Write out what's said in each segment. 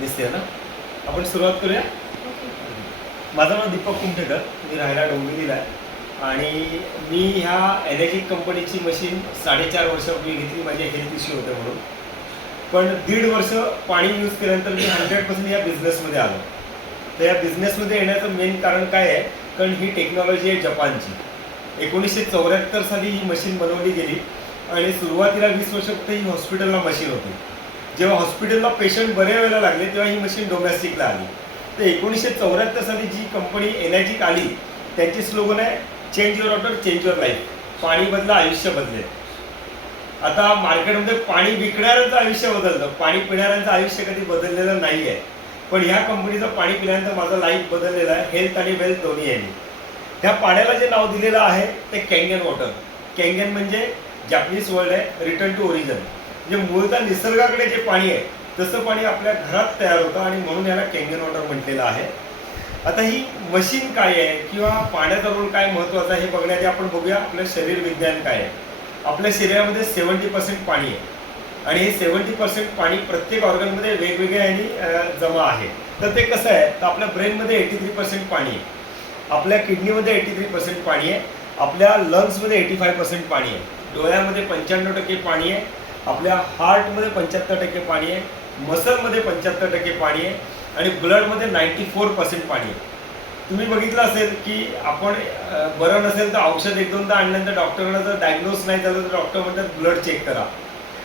दिसते ना. आपण सुरुवात करूया. माझं नाव दीपक कुमठेकर, मी राहायला डोंबिवलीला आहे आणि मी ह्या एनर्जिक कंपनीची मशीन 4.5 वर्षापूर्वी घेतली. माझे हेल्थ इश्यू होते म्हणून. पण 1.5 वर्ष पाणी यूज केल्यानंतर मी 100% या बिझनेसमध्ये आलो. तर या बिझनेसमध्ये येण्याचं मेन कारण काय आहे, कारण ही टेक्नॉलॉजी आहे जपानची. 1974 साली ही मशीन बनवली गेली आणि सुरुवातीला 20 वर्ष फक्त ही हॉस्पिटलला मशीन होती. जेव्हा हॉस्पिटलला पेशंट बरे व्हायला लागले तेव्हा ही मशीन डोमेस्टिकला आली. तर 1974 साली जी कंपनी एनर्जिक आली त्यांची स्लोगन आहे change your water change your life. पाणी बदला आयुष्य बदलेल. आता मार्केटमध्ये पाणी विकणाऱ्यांचं आयुष्य बदलतं, पाणी पिणाऱ्यांचं आयुष्य कधी बदललेलं नाही आहे. पण ह्या कंपनीचं पाणी पिल्यानंतर माझं लाईफ बदललेलं आहे, हेल्थ आणि वेल्थ दोन्ही आहे. ह्या पाण्याला जे नाव दिलेलं आहे ते कँगन वॉटर. कँगन म्हणजे जॅपनीज वर्ड आहे, रिटर्न टू ओरिजिन. म्हणजे मूळतः निसर्गाकडे जे पाणी आहे तसं पाणी आपल्या घरात तयार होतं आणि म्हणून याला कँगन वॉटर म्हटलेलं आहे. आता ही मशीन काय आहे किंवा पाण्याचा रोल काय महत्त्वाचा आहे हे बघण्याआधी आपण बघूया आपलं शरीर विज्ञान काय आहे. आपल्या शरीरामध्ये 70% पाणी आहे आणि हे 70% पाणी प्रत्येक ऑर्गनमध्ये वेगवेगळ्या ह्यानी जमा आहे. तर ते कसं आहे, तर आपल्या ब्रेनमध्ये 83% पाणी आहे, आपल्या किडनीमध्ये 83% पाणी आहे, आपल्या लंग्समध्ये 85% पाणी आहे, डोळ्यामध्ये 95% पाणी आहे, आपल्या हार्टमध्ये 75% पाणी आहे, मसलमध्ये 75% पाणी आहे आणि ब्लडमध्ये 94% पाणी आहे. तुम्ही बघितलं असेल की आपण बरं नसेल तर औषध 1-2दा आणल्यानंतर डॉक्टरांना जर डायग्नोज नाही झालं तर डॉक्टर म्हणतात ब्लड चेक करा.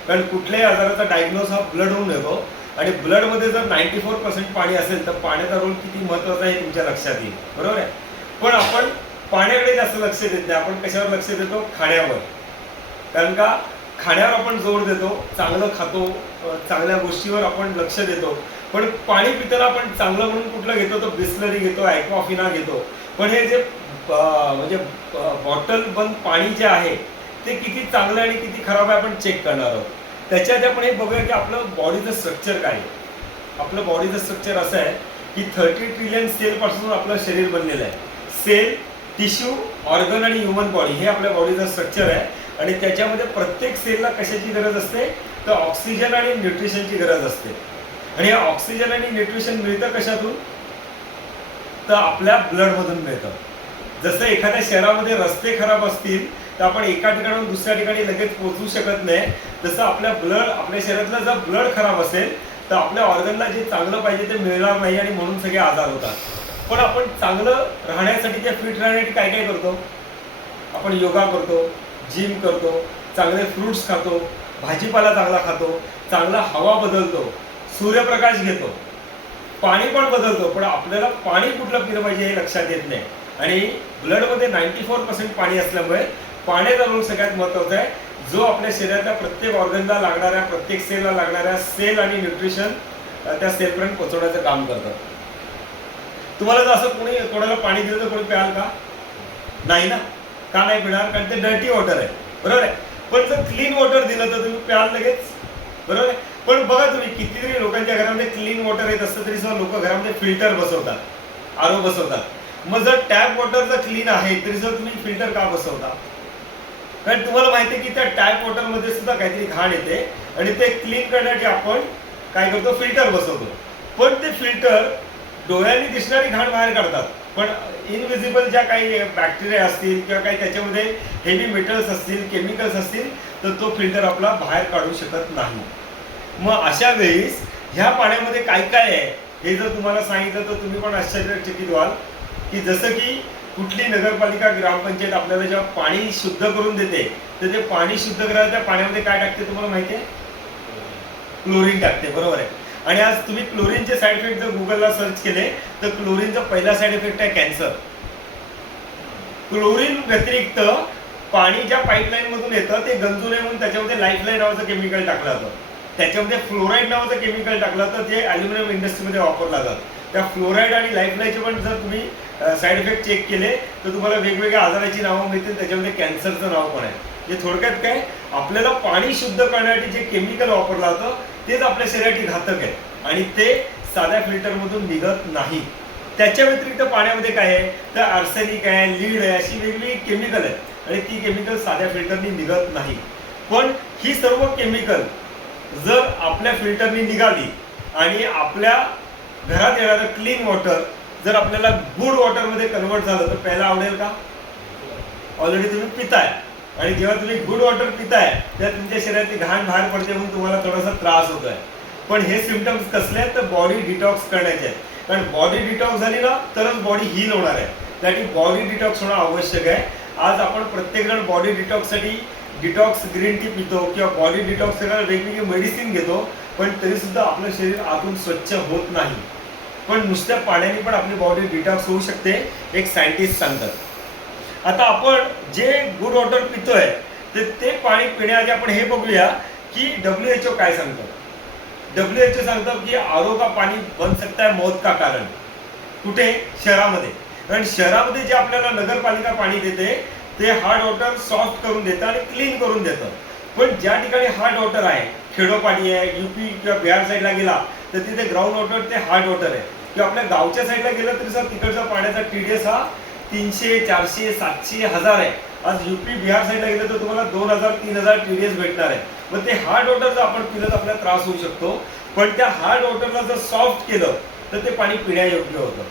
कारण कुठल्याही आजाराचा डायग्नोज हा ब्लडहून येतो आणि ब्लडमध्ये जर 94% पाणी असेल तर पाण्याचा रोल किती महत्त्वाचा आहे हे तुमच्या लक्षात येईल. बरोबर आहे. पण आपण पाण्याकडे जास्त लक्ष देत नाही. आपण कशावर लक्ष देतो? खाण्यावर. कारण का खाण्यावर आपण जोर देतो, चांगलं खातो, चांगल्या गोष्टीवर आपण लक्ष देतो. पण पाणी पिताना आपण चांगलं म्हणून कुठलं घेतो? तर बिस्लरी घेतो, ॲक्वाफिना घेतो. पण हे जे म्हणजे बॉटल बंद पाणी जे आहे ते किती चांगलं आणि किती खराब आहे आपण चेक करणार आहोत. त्याच्यात आपण हे बघूया की आपलं बॉडीचं स्ट्रक्चर काय आहे. आपलं बॉडीचं स्ट्रक्चर असं आहे की 30 ट्रिलियन सेलपासून आपलं शरीर बनलेलं आहे. सेल, टिश्यू, ऑर्गन आणि ह्युमन बॉडी हे आपल्या बॉडीचं स्ट्रक्चर आहे आणि त्याच्यामध्ये प्रत्येक सेलला कशाची गरज असते? तर ऑक्सिजन आणि न्यूट्रिशनची गरज असते. आणि या ऑक्सिजन आणि न्यूट्रिशन मिळतं कशातून? तर आपल्या ब्लडमधून मिळतं. जसं एखाद्या शहरामध्ये रस्ते खराब असतील तर आपण एका ठिकाणाहून दुसऱ्या ठिकाणी लगेच पोहोचू शकत नाही. तसं आपल्या शरीरातलं जर ब्लड खराब असेल तर आपल्या ऑर्गनला जे चांगलं पाहिजे ते मिळणार नाही आणि म्हणून सगळे आजार होतात. पण आपण चांगलं राहण्यासाठी त्या फिट राहण्यासाठी काय काय करतो? आपण योगा करतो, जिम करतो, चांगले फ्रूट्स खातो, भाजीपाला चांगला खातो, चांगला हवा बदलतो, सूर्यप्रकाश घेतो, पाणी पण बदलतो. पण आपल्याला पाणी कुठलं पिलं पाहिजे हे लक्षात येत नाही. आणि ब्लडमध्ये 94% पाणी असल्यामुळे पाण्याचा रोल सगळ्यात महत्त्वाचा आहे, जो आपल्या शरीरातल्या प्रत्येक ऑर्गनला लागणाऱ्या, प्रत्येक सेलला लागणाऱ्या सेल आणि न्यूट्रिशन त्या सेलपर्यंत पोहोचवण्याचं काम करतं. तुम्हाला जर असं कोणाला पाणी दिलं तर कोणी प्याल का? नाही ना. का नाही पिणार? कारण ते डर्टी वॉटर आहे. बरोबर आहे. पण जर क्लीन वॉटर दिलं तर तुम्ही प्याल लगेच. बरोबर आहे. पण बघा तुम्ही कितीतरी लोकांच्या घरामध्ये क्लीन वॉटर येत असतं तरी सुद्धा लोक घरामध्ये फिल्टर बसवतात, आरो बसवतात. मग जर टॅप वॉटर जर क्लीन आहे तरी जर तुम्ही फिल्टर का बसवता? कारण तुम्हाला माहिती आहे की त्या टॅप वॉटरमध्ये सुद्धा काहीतरी घाण येते आणि ते क्लीन करण्यासाठी आपण काय करतो? फिल्टर बसवतो. पण ते फिल्टर डोळ्यांनी दिसणारी घाण बाहेर काढतात, पण इनविजिबल ज्या काही बॅक्टेरिया असतील किंवा काही त्याच्यामध्ये हेवी मेटल्स असतील, केमिकल्स असतील तर तो फिल्टर आपला बाहेर काढू शकत नाही. मग अशा वेळेस ह्या पाण्यामध्ये काय काय आहे हे जर तुम्हाला सांगितलं तर तुम्ही पण आश्चर्यचकित व्हाल की जसं की कुठली नगरपालिका, ग्रामपंचायत आपल्याला जेव्हा पाणी शुद्ध करून देते तर ते पाणी शुद्ध करायला त्या पाण्यामध्ये काय टाकते तुम्हाला माहिती आहे? क्लोरीन टाकते. बरोबर आहे. आणि आज तुम्ही क्लोरीनचे साईड इफेक्ट जर गुगलला सर्च केले तर क्लोरीनचा पहिला साईड इफेक्ट आहे कॅन्सर. क्लोरीन व्यतिरिक्त पाणी ज्या पाईपलाईन मधून येतं ते गंजू नये म्हणून त्याच्यामध्ये लाईफलाईन नावाचं केमिकल टाकलं जातं. त्याच्यामध्ये फ्लोराईड नावाचं केमिकल टाकलं तर ते ॲल्युमिनियम इंडस्ट्रीमध्ये वापरलं जातं. त्या फ्लोराईड आणि लाईफलाईनचे पण जर तुम्ही साईड इफेक्ट चेक केले तर तुम्हाला वेगवेगळ्या आजाराची नावं मिळतील. त्याच्यामध्ये कॅन्सरचं नाव पण आहे. म्हणजे थोडक्यात काय, आपल्याला पाणी शुद्ध करण्यासाठी जे केमिकल वापरलं जातं तेच आपल्या शरीरासाठी घातक आहे आणि ते साध्या फिल्टरमधून निघत नाही. त्याच्या व्यतिरिक्त पाण्यामध्ये काय आहे तर आर्सेनिक आहे, लीड आहे, अशी वेगवेगळी केमिकल आहेत आणि ती केमिकल साध्या फिल्टरनी निघत नाही. पण ही सर्व केमिकल जर आपल्या फिल्टरनी निघाली आणि आपल्या घरात येणारं क्लीन वॉटर जर आपल्याला गुड वॉटरमध्ये कन्वर्ट झालं तर प्यायला आवडेल का? ऑलरेडी तुम्ही पिताय आणि जेव्हा तुम्ही गुड वॉटर पिताय तेव्हा तुमच्या शरीरातली घाण बाहेर पडते म्हणून तुम्हाला थोडासा त्रास होतोय. पण हे सिम्पटम्स कसले आहेत तर बॉडी डिटॉक्स करण्याचे आहेत. कारण बॉडी डिटॉक्स झाली ना तरच बॉडी हील होणार आहे. त्यासाठी बॉडी डिटॉक्स होणं आवश्यक आहे. आज आपण प्रत्येकजण बॉडी डिटॉक्ससाठी डिटॉक्स ग्रीन टी पितो किंवा बॉडी डिटॉक्स करायला वेगवेगळी मेडिसिन घेतो, पण तरीसुद्धा आपलं शरीर आतून स्वच्छ होत नाही. पण नुसत्या पाण्याने पण आपली बॉडी डिटॉक्स होऊ शकते, एक सायंटिस्ट सांगतात. आता आपण जे गुड वॉटर पितोय ते पाणी पिण्याआधी आपण हे बघूया की WHO काय सांगतं. WHO सांगतं की आरो का पाणी बन सकता है मौत का कारण. कुठे? शहरामध्ये. कारण शहरामध्ये जे आपल्याला नगरपालिका पाणी देते ते हार्ड वॉटर सॉफ्ट करून देतं आणि क्लीन करून देतं. पण ज्या ठिकाणी हार्ड वॉटर आहे, खेडोपाडी आहे, UP किंवा बिहार साईडला गेला तर तिथे ग्राउंड वॉटर ते हार्ड वॉटर आहे. किंवा आपल्या गावच्या साईडला गेलं तरी सर तिकडचा पाण्याचा TDS हा 300, 400, 700, 1000 आहे. आज UP बिहार साईडला गेलं तर तुम्हाला 2000, 3000 TDS भेटणार आहे. मग ते हार्ड वॉटर जर आपण पिलं तर आपल्याला त्रास होऊ शकतो. पण त्या हार्ड वॉटरला जर सॉफ्ट केलं तर ते पाणी पिण्यायोग्य होतं.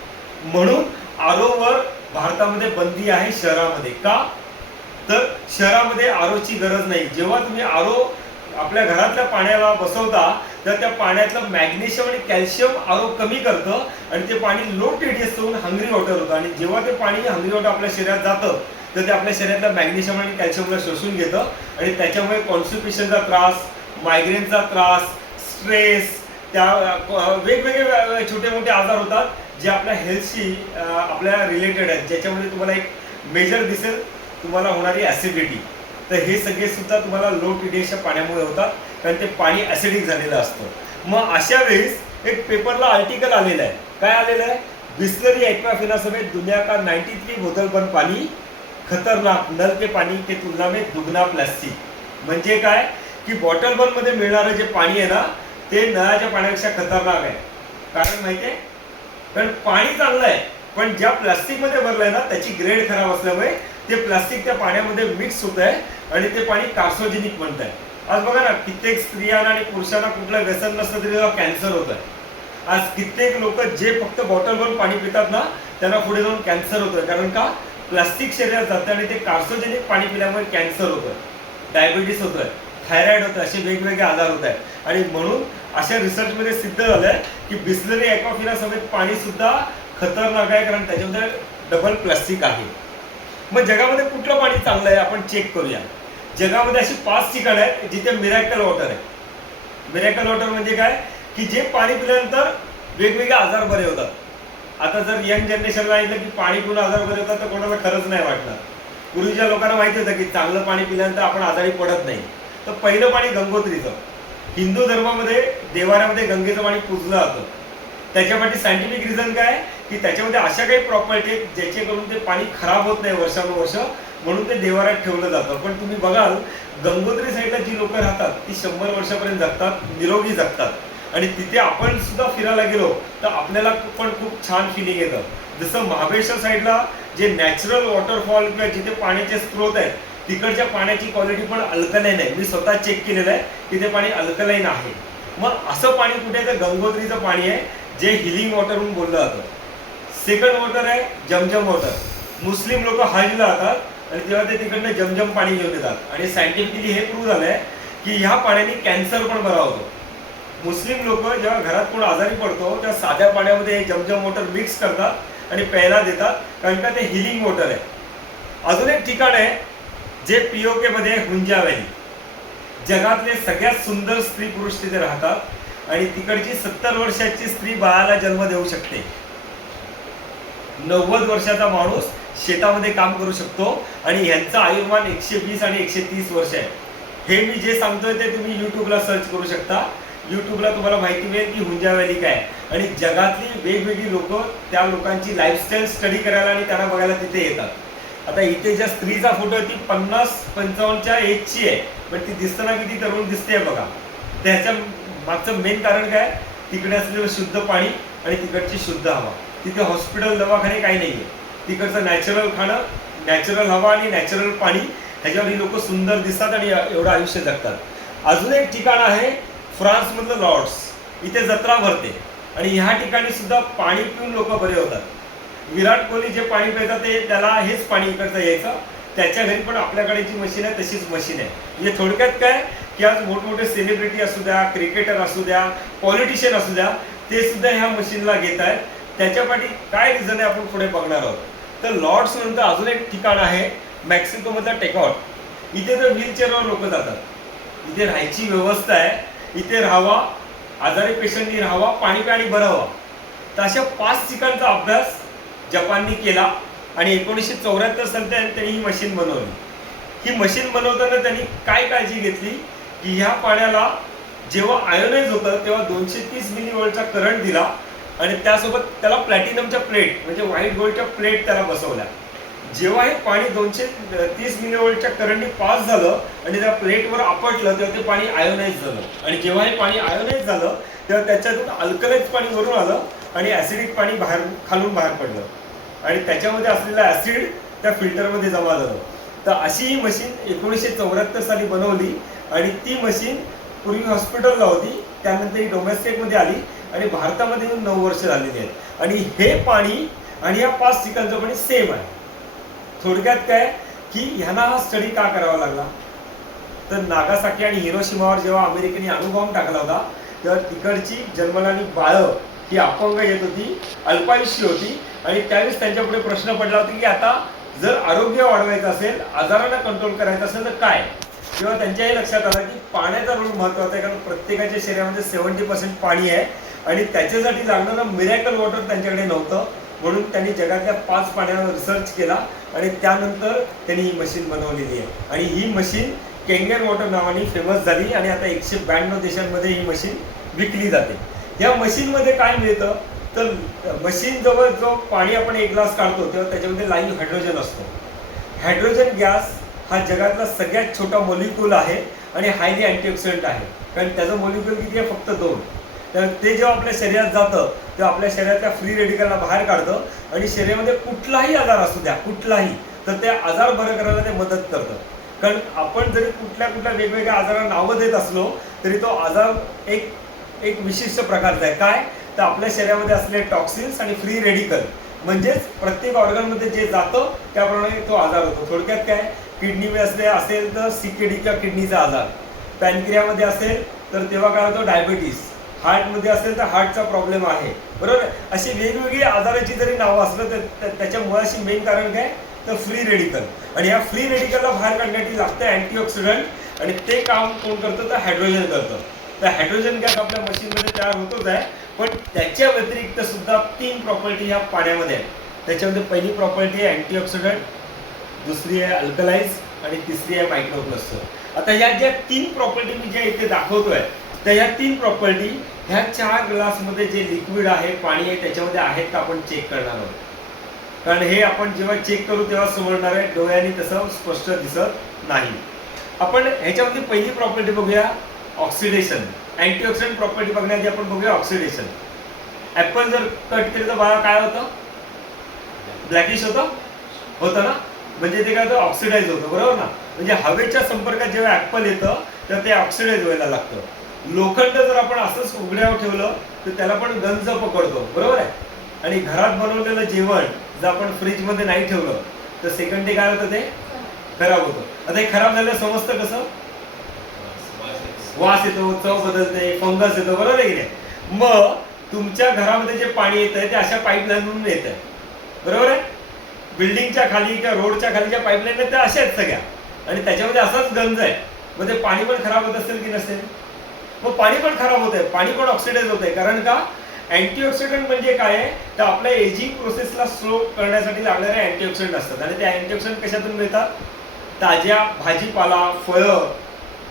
म्हणून आरोवर भारतामध्ये बंदी आहे शहरामध्ये. का? तर शहरामध्ये आरोची गरज नाही. जेव्हा तुम्ही आरो आपल्या घरातल्या पाण्याला बसवता तर त्या पाण्यातलं मॅग्नेशियम आणि कॅल्शियम आरो कमी करतं आणि ते पाणी लो TDS होऊन हंग्री वॉटर होतं. आणि जेव्हा ते पाणी हंग्री वॉटर आपल्या शरीरात जातं तर ते आपल्या शरीरातल्या मॅग्नेशियम आणि कॅल्शियमला शोषून घेतं आणि त्याच्यामुळे कॉन्स्टिपेशनचा त्रास, मायग्रेनचा त्रास, स्ट्रेस, त्या वेगवेगळे छोटे मोठे आजार होतात जे आपल्या हेल्थशी आपल्या रिलेटेड आहेत. ज्याच्यामध्ये तुम्हाला एक मेजर दिसेल तुम्हाला होणारी ॲसिडिटी. तर हे सगळे सुद्धा तुम्हाला लो TDSच्या पाण्यामुळे होतात कारण ते पाणी ॲसिडिक झालेलं असतं. मग अशा वेळेस एक पेपरला आर्टिकल आलेलं आहे. काय आलेलं आहे? बिस्लरी एक्वाफिना समेत दुनिया का 93 बोतल बंद पाणी खतरनाक, नल के पाणी के तुलना में दुगना प्लास्टिक. म्हणजे काय की बॉटल बंद मध्ये मिळणारं जे पाणी आहे ना ते नळाच्या पाण्यापेक्षा खतरनाक आहे. कारण माहिती आहे? कारण पाणी चांगलं आहे पण ज्या प्लास्टिकमध्ये भरलंय ना त्याची ग्रेड खराब असल्यामुळे ते प्लास्टिक त्या पाण्यामध्ये मिक्स होत आहे आणि ते पाणी कार्सिनोजेनिक बनत आहे. आज बघा ना कित्येक स्त्रियांना आणि पुरुषांना कुठलं व्यसन नसतं तरी कॅन्सर होत आहे. आज कित्येक लोक जे फक्त बॉटल भरून पाणी पितात ना त्यांना पुढे जाऊन कॅन्सर होतोय. कारण का? प्लास्टिक शरीरात जातं आणि ते कार्सिनोजेनिक पाणी पिल्यामुळे कॅन्सर होतोय, डायबिटीस होतोय, थायरॉइड होतं, असे वेगवेगळे आजार होत आहेत. आणि म्हणून अशा रिसर्चमध्ये सिद्ध झालंय की बिस्लरी एक्वाफिना समेत पाणी सुद्धा खतरनाक आहे कारण त्याच्यामध्ये डबल प्लास्टिक आहे. मग जगामध्ये कुठलं पाणी चांगलं आहे आपण चेक करूया. जगामध्ये अशी 5 ठिकाणं आहेत जिथे मिरॅकल वॉटर आहे. मिरॅकल वॉटर म्हणजे काय की जे पाणी पिल्यानंतर वेगवेगळे आजार बरे होतात. आता जर यंग जनरेशनला ऐकलं की पाणी पिऊन आजार बरे होतात तर कोणाला खरंच नाही वाटलं. पूर्वीच्या लोकांना माहिती होतं की चांगलं पाणी पिल्यानंतर आपण आजारी पडत नाही. तर पहिलं पाणी गंगोत्रीचं. हिंदू धर्मामध्ये देवाऱ्यामध्ये गंगेचं पाणी पूजलं जातं. त्याच्यासाठी सायंटिफिक रिझन काय की त्याच्यामध्ये अशा काही प्रॉपर्टी आहेत ज्याच्याकडून ते पाणी खराब होत नाही वर्षानुवर्ष, म्हणून ते देवाऱ्यात ठेवलं जातं. पण तुम्ही बघाल गंगोत्री साईडला जी लोक राहतात ती 100 वर्षापर्यंत जगतात, निरोगी जगतात. आणि तिथे आपण सुद्धा फिरायला गेलो तर आपल्याला पण खूप छान फिलिंग येतं. जसं महाबळेश्वर साईडला जे नॅचरल वॉटरफॉल किंवा जिथे पाण्याचे स्रोत आहेत तिकडच्या पाण्याची क्वालिटी पण अल्कलाईन आहे. मी स्वतः चेक केलेलं आहे, तिथे पाणी अल्कलाईन आहे. मग असं पाणी कुठे तर गंगोत्रीचं पाणी आहे जे हिलिंग वॉटर म्हणून बोललं जातं. सेकंड वॉटर आहे जमजम वॉटर. मुस्लिम लोक हजला जातात आणि तेव्हा ते तिकडनं जमजम पाणी घेऊन येतात आणि सायंटिफिकली हे प्रूव्ह झालंय की ह्या पाण्याने कॅन्सर पण बरा होतो. मुस्लिम लोक जेव्हा घरात कोण आजारी पडतो तेव्हा साध्या पाण्यामध्ये हे जमजम वॉटर मिक्स करतात आणि प्यायला देतात कारण का ते हिलिंग वॉटर आहे. अजून एक ठिकाण आहे जे POK मध्ये हुंजा व्हॅली. जगातले सगळ्यात सुंदर स्त्री पुरुष तिथे राहतात आणि तिकडची 70 वर्षाची स्त्री बाळाला जन्म देऊ शकते. 90 वर्षाचा माणूस शेतामध्ये काम करू शकतो आणि यांचं आयुर्मान 120 आणि 130 वर्ष आहे. हे मी जे सांगतोय ते तुम्ही यूट्यूबला सर्च करू शकता. यूट्यूबला तुम्हाला माहिती मिळेल की हुंजा व्हॅली काय. आणि जगातली वेगवेगळी लोक त्या लोकांची लाईफस्टाईल स्टडी करायला आणि त्यांना बघायला तिथे येतात. आता इथे ज्या स्त्रीचा फोटो आहे ती 50-55च्या एजची आहे पण ती दिसताना किती तरुण दिसते बघा. त्याच्या मागचं मेन कारण काय? तिकडे असलेलं शुद्ध पाणी आणि तिकडची शुद्ध हवा. तिथे हॉस्पिटल दवाखाने काही नाही आहे. तिकडचं नॅचरल खाणं, नॅचरल हवा आणि नॅचरल पाणी ह्याच्यावर ही लोक सुंदर दिसतात आणि एवढं आयुष्य जगतात. अजून एक ठिकाण आहे फ्रान्समधलं लॉर्ड्स. इथे जत्रा भरते आणि ह्या ठिकाणी सुद्धा पाणी पिऊन लोक बरे होतात. विराट कोहली जे पाणी पितात ते त्याला हेच पाणी इकडचं यायचं. त्याच्या घरी पण आपल्याकडे जी मशीन आहे तशीच मशीन आहे. म्हणजे थोडक्यात काय की आज मोठमोठे सेलिब्रिटी असू द्या, क्रिकेटर असू द्या, पॉलिटिशियन असू द्या, ते सुद्धा ह्या मशीनला घेत आहेत. त्याच्यापाठी काय रिझन आहे आपण पुढे बघणार आहोत. तर लॉर्ड्स नंतर अजून एक ठिकाण आहे मेक्सिकोमधला टेकआउट. इथे तर व्हीलचेअरवर लोक जातात. इथे राहायची व्यवस्था आहे, इथे राहावा, आजारी पेशंटनी राहावा, पाणी प्याणी बरं व्हावं. तर अशा 5 ठिकाणचा अभ्यास जपाननी केला आणि 1974 साली त्यांनी ही मशीन बनवली. ही मशीन बनवताना त्यांनी काय काळजी घेतली की ह्या पाण्याला जेव्हा आयोनाइज होतं तेव्हा 230 मिलीव्होल्टचा करंट दिला आणि त्यासोबत त्याला प्लॅटिनमच्या प्लेट म्हणजे व्हाईट गोल्डच्या प्लेट त्याला बसवल्या. जेव्हा हे पाणी 230 मिलीव्होल्टच्या करंटने पास झालं आणि त्या प्लेटवर आपटलं तेव्हा ते पाणी आयोनाइज झालं. आणि जेव्हा हे पाणी आयोनाइज झालं तेव्हा त्याच्यातून अल्कलाइज पाणी वरून आलं आणि ॲसिडिक पाणी खालून बाहेर पडलं आणि त्याच्यामध्ये असलेलं ॲसिड त्या फिल्टरमध्ये जमा झालं. तर अशी ही मशीन 1974 साली बनवली आणि ती मशीन पूर्वी हॉस्पिटलला होती, त्यानंतर ही डोमेस्टिकमध्ये आली आणि भारतामध्ये येऊन 9 वर्ष झालेली आहेत. आणि हे पाणी आणि या 5 ठिकाणचं पाणी सेम आहे. थोडक्यात काय की ह्यांना हा स्टडी का करावा लागला. तर नागासाकी आणि हिरोशिमावर जेव्हा अमेरिकेने अणुबॉम्ब टाकला होता तेव्हा तिकडची जन्मलानी बाळं ही अपंग येत होती, अल्पायुष्य होती आणि त्यावेळेस त्यांच्यापुढे प्रश्न पडला होता की आता जर आरोग्य वाढवायचं असेल, आजारांना कंट्रोल करायचं असेल तर काय. तेव्हा त्यांच्याही लक्षात आलं की पाण्याचा रोल महत्त्वाचा आहे, कारण प्रत्येकाच्या शरीरामध्ये 70% पाणी आहे आणि त्याच्यासाठी लागणारं मिरॅकल वॉटर त्यांच्याकडे नव्हतं. म्हणून त्यांनी जगातल्या 5 पाण्यावर रिसर्च केला आणि त्यानंतर त्यांनी ही मशीन बनवलेली आहे. आणि ही मशीन केंगेर वॉटर नावाने फेमस झाली आणि आता 192 देशांमध्ये ही मशीन विकली जाते. या मशीनमध्ये काय मिळतं तर मशीन जवळ जो पाणी आपण 1 ग्लास काढतो तेव्हा त्याच्यामध्ये लाईव्ह हायड्रोजन असतो. हायड्रोजन गॅस हा जगातला सगळ्यात छोटा मॉलिक्यूल आहे आणि हायली अँटीऑक्सिडंट आहे, कारण त्याचं मॉलिक्यूल किती आहे फक्त 2. तर ते जेव्हा आपल्या शरीरात जातं तेव्हा आपल्या शरीरातल्या फ्री रेडिकलला बाहेर काढतं आणि शरीरामध्ये कुठलाही आजार असू द्या, कुठलाही, तर ते आजार बरं करायला ते मदत करतं. कारण आपण जरी कुठल्या वेगवेगळ्या आजारांना नावं देत असलो तरी तो आजार एक विशिष्ट प्रकारचा आहे. काय तर आपल्या शरीरामध्ये असलेले टॉक्सिन्स आणि फ्री रेडिकल म्हणजेच प्रत्येक ऑर्गनमध्ये जे जातं त्याप्रमाणे तो आजार होतो. थोडक्यात काय किडनीमध्ये असेल तर CKD किंवा किडनीचा आजार, पॅनक्रियामध्ये असेल तर तेव्हा काय होतं डायबिटीस, हार्टमध्ये असेल तर हार्टचा प्रॉब्लेम आहे, बरोबर. अशी वेगवेगळी आजाराची जरी नावं असलं तर त्याच्या मुळाशी मेन कारण काय तर फ्री रेडिकल. आणि या फ्री रेडिकलला बाहेर काढण्यासाठी लागतं अँटीऑक्सिडंट आणि ते काम कोण करतं तर हायड्रोजन करतं. तर हायड्रोजन गॅस आपल्या मशीनमध्ये तयार होतोच आहे, पण त्याच्या व्यतिरिक्त सुद्धा 3 प्रॉपर्टी ह्या पाण्यामध्ये आहेत. त्याच्यामध्ये पहिली प्रॉपर्टी आहे अँटीऑक्सिडंट, दुसरी आहे अल्कलाइज आणि तिसरी आहे मायक्रोक्लस्टर. आता या ज्या 3 प्रॉपर्टी मी ज्या इथे दाखवतोय तर ह्या 3 प्रॉपर्टी ह्या 4 ग्लासमध्ये जे लिक्विड आहे, पाणी आहे, त्याच्यामध्ये आहेत का आपण चेक करणार आहोत. कारण हे आपण जेव्हा चेक करू तेव्हा समजणार आहे, डोळ्यांनी तसं स्पष्ट दिसत नाही. आपण ह्याच्यामध्ये पहिली प्रॉपर्टी बघूया ऑक्सिडेशन. अँटीऑक्सिडंट प्रॉपर्टी बघण्याआधी आपण बघूया ऑक्सिडेशन. ॲपल जर कट केलं तर बाळा काय होतं, ब्लॅकिश होतं ना, म्हणजे ते काय होतं ऑक्सिडाइज होतं, बरोबर ना. म्हणजे हवेच्या संपर्कात जेव्हा ॲपल येतं तर ते ऑक्सिडाइज व्हायला लागतं. लोखंड जर आपण असंच उघड्यावर ठेवलं तर त्याला पण गंज पकडतो, बरोबर आहे. आणि घरात बनवलेलं जेवण जर आपण फ्रीजमध्ये नाही ठेवलं तर सेकंड डे काय होतं ते खराब होतं. आता हे खराब झालं समजतं कसं, वास येतो, चव बदलते, फंगस येतो, बरोबर आहे की नाही. मग तुमच्या घरामध्ये जे पाणी येत आहे ते अशा पाईपलाईनवरून येत आहे, बरोबर आहे. बिल्डिंगच्या खाली किंवा रोडच्या खाली ज्या पाईपलाईन आहेत त्या अशा आहेत सगळ्या आणि त्याच्यामध्ये असाच गंज आहे. मग ते पाणी पण खराब होत असेल की नसेल, मग पाणी पण खराब होत आहे, पाणी पण ऑक्सिडाइज होत आहे. कारण का अँटीऑक्सिडंट म्हणजे काय आहे तर आपल्या एजिंग प्रोसेसला स्लो करण्यासाठी लागणारे अँटीऑक्सिडंट असतात आणि ते अँटीऑक्सिडंट कशातून मिळतात, ताज्या भाजीपाला, फळं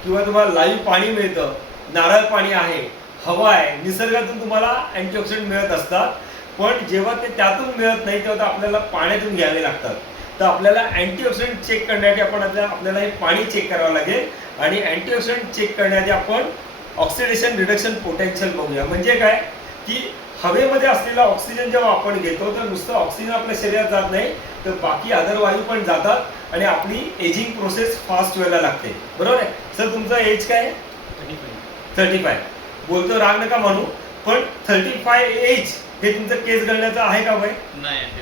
किंवा तुम्हाला लाईव्ह पाणी मिळतं, नारळ पाणी आहे, हवा आहे, निसर्गातून तुम्हाला अँटीऑक्सिडंट मिळत असतात. पण जेव्हा ते त्यातून मिळत नाही तेव्हा आपल्याला पाण्यातून घ्यावे लागतात. तर आपल्याला अँटीऑक्सिडंट चेक करण्यासाठी आपल्याला हे पाणी चेक करावं लागेल आणि अँटीऑक्सिडंट चेक करण्याआधी आपण ऑक्सिडेशन रिडक्शन पोटेन्शियल बघूया. म्हणजे काय की हवेमध्ये असलेला ऑक्सिजन जेव्हा आपण घेतो तर नुसतं ऑक्सिजन आपल्या शरीरात जात नाही तर बाकी अदर वायू पण जातात आणि आपली एजिंग प्रोसेस फास्ट व्हायला लागते, बरोबर आहे. सर तुमचं एज काय आहे 35. बोलतो राग नका म्हणू, पण 35 एज हे तुमचं केस गळण्याचं आहे का वय?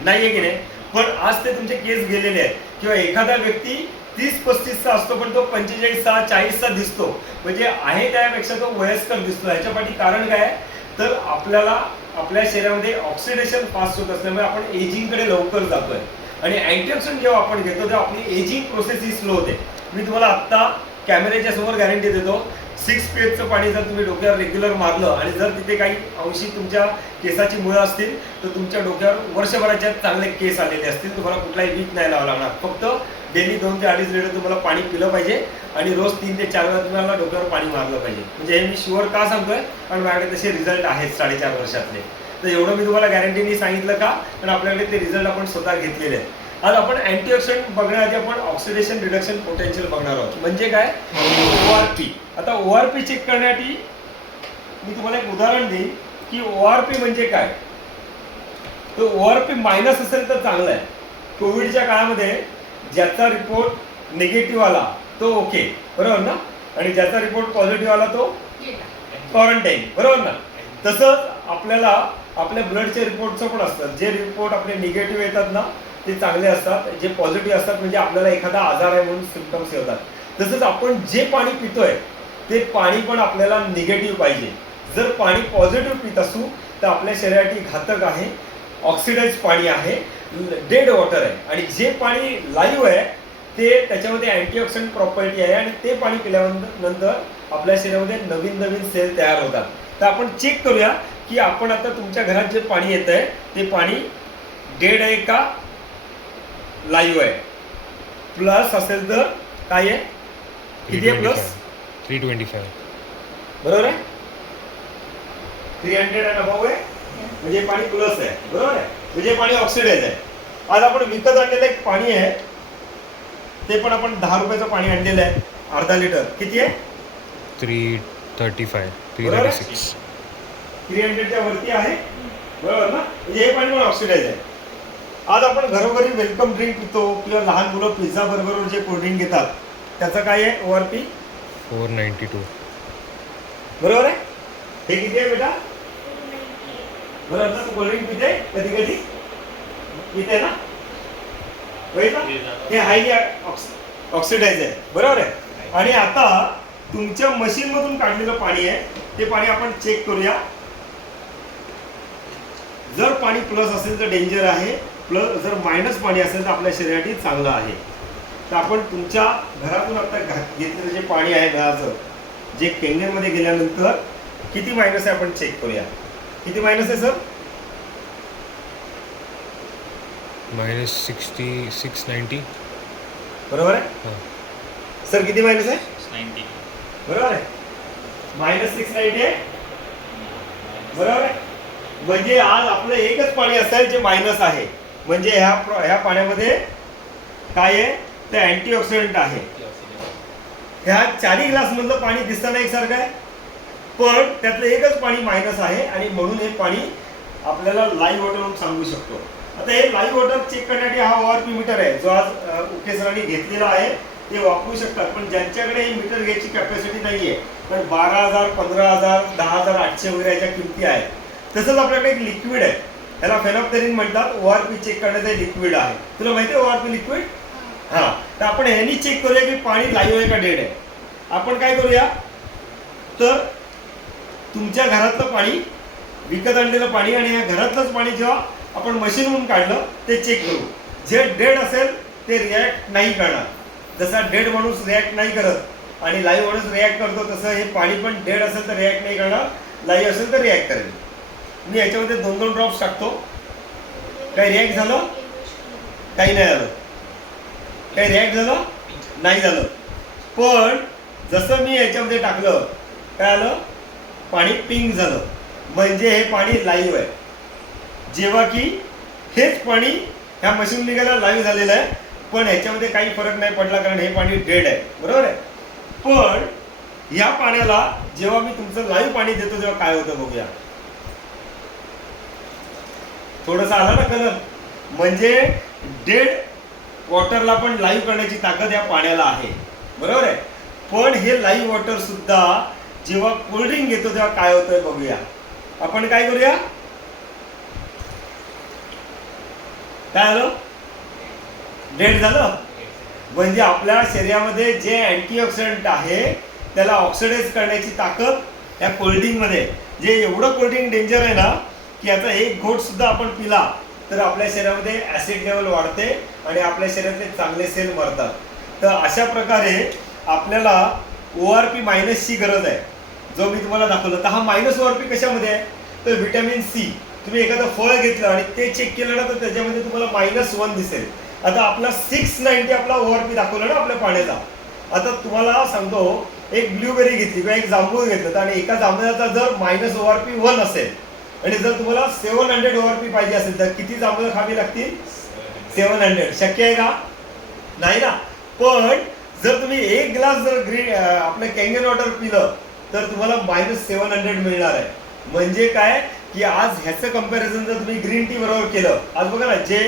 नाहीये की नाही. पण आज ते तुमचे केस गेलेले आहेत. किंवा एखादा व्यक्ती 30-35चा असतो पण तो 45चा 40चा दिसतो, म्हणजे आहे त्यापेक्षा तो वयस्कर दिसतो. ह्याच्या पाठी कारण काय आहे? तर आपल्याला आपल्या शरीरामध्ये ऑक्सिडेशन फास्ट होत असल्यामुळे आपण एजिंगकडे लवकर जातोय. आणि अँटीऑक्सिडंट जेव्हा आपण घेतो तेव्हा आपली एजिंग प्रोसेस ही स्लो होते. मी तुम्हाला आत्ता कॅमेऱ्याच्या समोर गॅरंटी देतो, 6 pH पाणी जर तुम्ही डोक्यावर रेग्युलर मारलं आणि जर तिथे काही अंशी तुमच्या केसाची मुळं असतील तर तुमच्या डोक्यावर वर्षभराच्या चांगले केस आलेले असतील. तुम्हाला कुठलाही वीक नाही लावावा लागणार. फक्त डेली 2 ते 2.5 लिटर तुम्हाला पाणी पिलं पाहिजे आणि रोज 3 ते 4 वेळा तुम्हाला डोक्यावर पाणी मारलं पाहिजे. म्हणजे हे मी शुअर का सांगतोय? कारण माझ्याकडे तसे रिझल्ट आहेत 4.5 वर्षातले. तर एवढं मी तुम्हाला गॅरंटीने सांगितलं का? कारण आपल्याकडे ते रिझल्ट आपण स्वतः घेतलेले आहेत. आज आपण अँटीऑक्सिडंट बघण्याआधी आपण ऑक्सिडेशन रिडक्शन पोटेन्शियल बघणार आहोत. म्हणजे काय? ORP. आता ORP चेक करण्यासाठी मी तुम्हाला एक उदाहरण देईन की ORP म्हणजे काय. तर ORP मायनस असेल तर चांगलं आहे. कोविडच्या काळामध्ये ज्याचा रिपोर्ट निगेटिव्ह आला तो ओके, बरोबर ना, आणि ज्याचा रिपोर्ट पॉझिटिव्ह आला तो क्वारंटाईन, बरोबर ना. तसंच आपल्याला आपल्या ब्लडचे रिपोर्टचं पण असतं. जे रिपोर्ट आपले निगेटिव्ह येतात ना ते चांगले असतात, जे पॉझिटिव्ह असतात म्हणजे आपल्याला एखादा आजार आहे म्हणून सिम्पटम्स येतात. तसंच आपण जे पाणी पितोय ते पाणी पण आपल्याला निगेटिव्ह पाहिजे. जर पाणी पॉझिटिव्ह पित असू तर आपल्या शरीरासाठी घातक आहे, ऑक्सिडाइज पाणी आहे, डेड वॉटर आहे. आणि जे पाणी लाईव्ह आहे ते त्याच्यामध्ये अँटीऑक्सिडंट प्रॉपर्टी आहे आणि ते पाणी पिल्यानंतर आपल्या शरीरामध्ये नवीन नवीन सेल तयार होतात. तर आपण चेक करूया की आपण आता तुमच्या घरात जे पाणी येत आहे ते पाणी डेड आहे का लाईव्ह आहे. प्लस असेल तर काय आहे? किती आहे प्लस? 325. बरोबर आहे. 300 आणि अबाव आहे म्हणजे पाणी प्लस आहे, बरोबर आहे, म्हणजे पाणी ऑक्सिडाइज आहे. आज आपण विकत आणलेलं एक पाणी आहे ते पण आपण 10 रुपयाचं पाणी आणलेलं आहे, अर्धा लिटर. किती आहे? 335, 336. 300च्या वरती आहे, बरोबर ना, म्हणजे हे पाणी पण ऑक्सिडाइज आहे. आज आपण घरोघरी वेलकम ड्रिंक पितो किंवा लहान मुलं पिझ्झा बर्गरवर जे कोल्ड्रिंक घेतात त्याचं काय आहे? ORP 492. बरोबर आहे. हे किती आहे बेटा? बरोबर ना, तू कोल्ड्रिंक पिते कधी कधी पिते ना, हे हायली ऑक्सिडाइज आहे, बरोबर आहे. आणि आता तुमच्या मशीन मधून काढलेलं पाणी आहे ते पाणी आपण चेक करूया. जर पाणी प्लस असेल तर डेंजर आहे, प्लस जर मायनस पाणी असेल तर आपल्या शरीरासाठी चांगलं आहे. तर आपण तुमच्या घरातून आता घेतलेलं जे पाणी आहे नळाचं, जे केंगेमध्ये गेल्यानंतर किती मायनस आहे आपण चेक करूया. किती मायनस आहे सर? -60, 690. बरोबर आहे सर. किती मायनस आहे? 690. बरोबर आहे. -690 आहे, बरोबर आहे. म्हणजे आज आपलं एकच पाणी असेल जे मायनस आहे, म्हणजे ह्या पाण्यामध्ये काय आहे? ते अँटीऑक्सिडंट आहे. ह्या 4 ग्लास मधलं पाणी दिसताना एकसारखं आहे पण त्यातलं एकच पाणी मायनस आहे आणि म्हणून हे पाणी आपल्याला लाईव्ह वॉटर म्हणून सांगू शकतो. आता हे लाईव्ह वॉटर चेक करण्यासाठी हा ORP मीटर आहे जो आज उके सरांनी घेतलेला आहे, ते वापरू शकतात. पण ज्यांच्याकडे हे मीटर घ्यायची कॅपॅसिटी नाहीये, पण 12,000, 15,000, 10,800 वगैरे याच्या किमती आहेत. तसंच आपल्याकडे एक लिक्विड आहे, त्याला फेनॉप्थेलिन म्हणतात. ORP चेक करण्याचं लिक्विड आहे. तुला माहिती आहे ORP लिक्विड? हां, तर आपण ह्यानी चेक करूया की पाणी लाईव्ह आहे का डेड आहे. आपण काय करूया तर तुमच्या घरातलं पाणी, विकत आणलेलं पाणी आणि या घरातलंच पाणी जेव्हा आपण मशीनमधून काढलं ते चेक करू. जे डेड असेल ते रिॲक्ट नाही करणार. जसा डेड माणूस रिॲक्ट नाही करत आणि लाईव्ह माणूस रिॲक्ट करतो तसं हे पाणी पण डेड असेल तर रिॲक्ट नाही करणार, लाईव्ह असेल तर रिॲक्ट करेल. मी याच्यामध्ये 2-2 ड्रॉप्स टाकतो. काही रिॲक्ट झालं? काही नाही झालं. काही रिॲक्ट झालं? नाही झालं. पण जसं मी याच्यामध्ये टाकलं काय आलं? पाणी पिंक झालं, म्हणजे हे पाणी लाईव्ह आहे. जेव्हा की हेच पाणी ह्या मशीन निघायला लाईव्ह झालेलं आहे पण ह्याच्यामध्ये काही फरक नाही पडला कारण हे पाणी डेड आहे, बरोबर आहे. पण ह्या पाण्याला जेव्हा मी तुमचं लाईव्ह पाणी देतो तेव्हा काय होतं बघूया. थोडंसं आला ना कलर, म्हणजे डेड वॉटरला पण लाईव्ह करण्याची ताकद या पाण्याला आहे, बरोबर आहे. पण हे लाईव्ह वॉटर सुद्धा जेव्हा कोल्ड्रिंक घेतो तेव्हा काय होतंय बघूया. आपण काय करूया, काय झालं, डेड झालं. म्हणजे आपल्या शरीरामध्ये जे अँटीऑक्सिडंट आहे त्याला ऑक्सिडाइज करण्याची ताकद या कोल्ड्रिंकमध्ये, जे एवढं कोल्ड्रिंक डेंजर आहे ना की याचा एक घोट सुद्धा आपण पिला तर आपल्या शरीरामध्ये ॲसिड लेवल वाढते आणि आपल्या शरीरातले चांगले सेल मरतात. तर अशा प्रकारे आपल्याला ORP मायनसची गरज आहे, जो मी तुम्हाला दाखवलं. तर हा मायनस ORP कशामध्ये आहे, तर व्हिटॅमिन सी. तुम्ही एखादं फळ घेतलं आणि ते चेक केलं ना तर त्याच्यामध्ये तुम्हाला -1 दिसेल. आता आपला 690 आपला ORP दाखवला ना आपल्या पाण्याचा. आता तुम्हाला सांगतो, एक ब्लूबेरी घेतली किंवा एक जांभूळ घेतलं आणि एका जांभळाचा जर -ORP 1 असेल आणि जर तुम्हाला 700 ORP पाहिजे असेल तर किती जांभळं खावी लागतील, 700. शक्य आहे का, नाही ना. पण जर तुम्ही एक ग्लास जर आपलं कॅंगन वॉटर पिलं तर तुम्हाला -700 मिळणार आहे. म्हणजे काय की आज ह्याचं कंपॅरिझन जर तुम्ही ग्रीन टी बरोबर केलं, आज बघा ना जे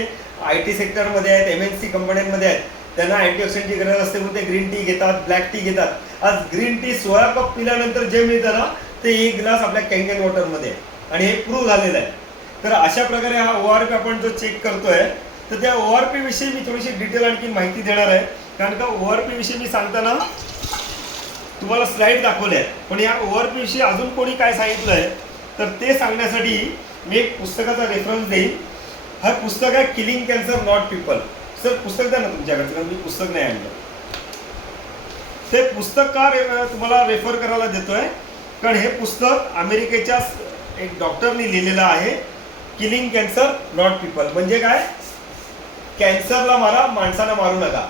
IT सेक्टरमध्ये आहेत, MNC कंपन्यांमध्ये आहेत, त्यांना अँटीऑक्सिडंटची गरज असते म्हणून ते ग्रीन टी घेतात, ब्लॅक टी घेतात. आज ग्रीन टी 16 कप पिल्यानंतर जे मिळतं ना ते 1 ग्लास आपल्या कॅंगन वॉटरमध्ये, आणि हे प्रूव्ह झालेलं आहे. तर अशा प्रकारे हा ORP आपण जो चेक करतोय तर त्या ORP विषयी मी थोडीशी डिटेल आणखी माहिती देणार आहे. कारण का ORP विषयी मी सांगताना तुम्हाला स्लाइड दाखवल्या, पण या ORP विषयी अजून कोणी काय सांगितलंय तर ते सांगण्यासाठी मी एक पुस्तकाचा रेफरन्स देईन. हा पुस्तक आहे killing cancer not people. Sir पुस्तक द्या ना तुमच्याकडचं, कारण मी पुस्तक नाही आणलं. ते पुस्तक का तुम्हाला रेफर करायला देतोय, कारण हे पुस्तक अमेरिकेच्या एक डॉक्टरनी लिहिलेलं आहे. किलिंग कॅन्सर नॉट पीपल म्हणजे काय, कॅन्सरला मारा, माणसाला मारू नका.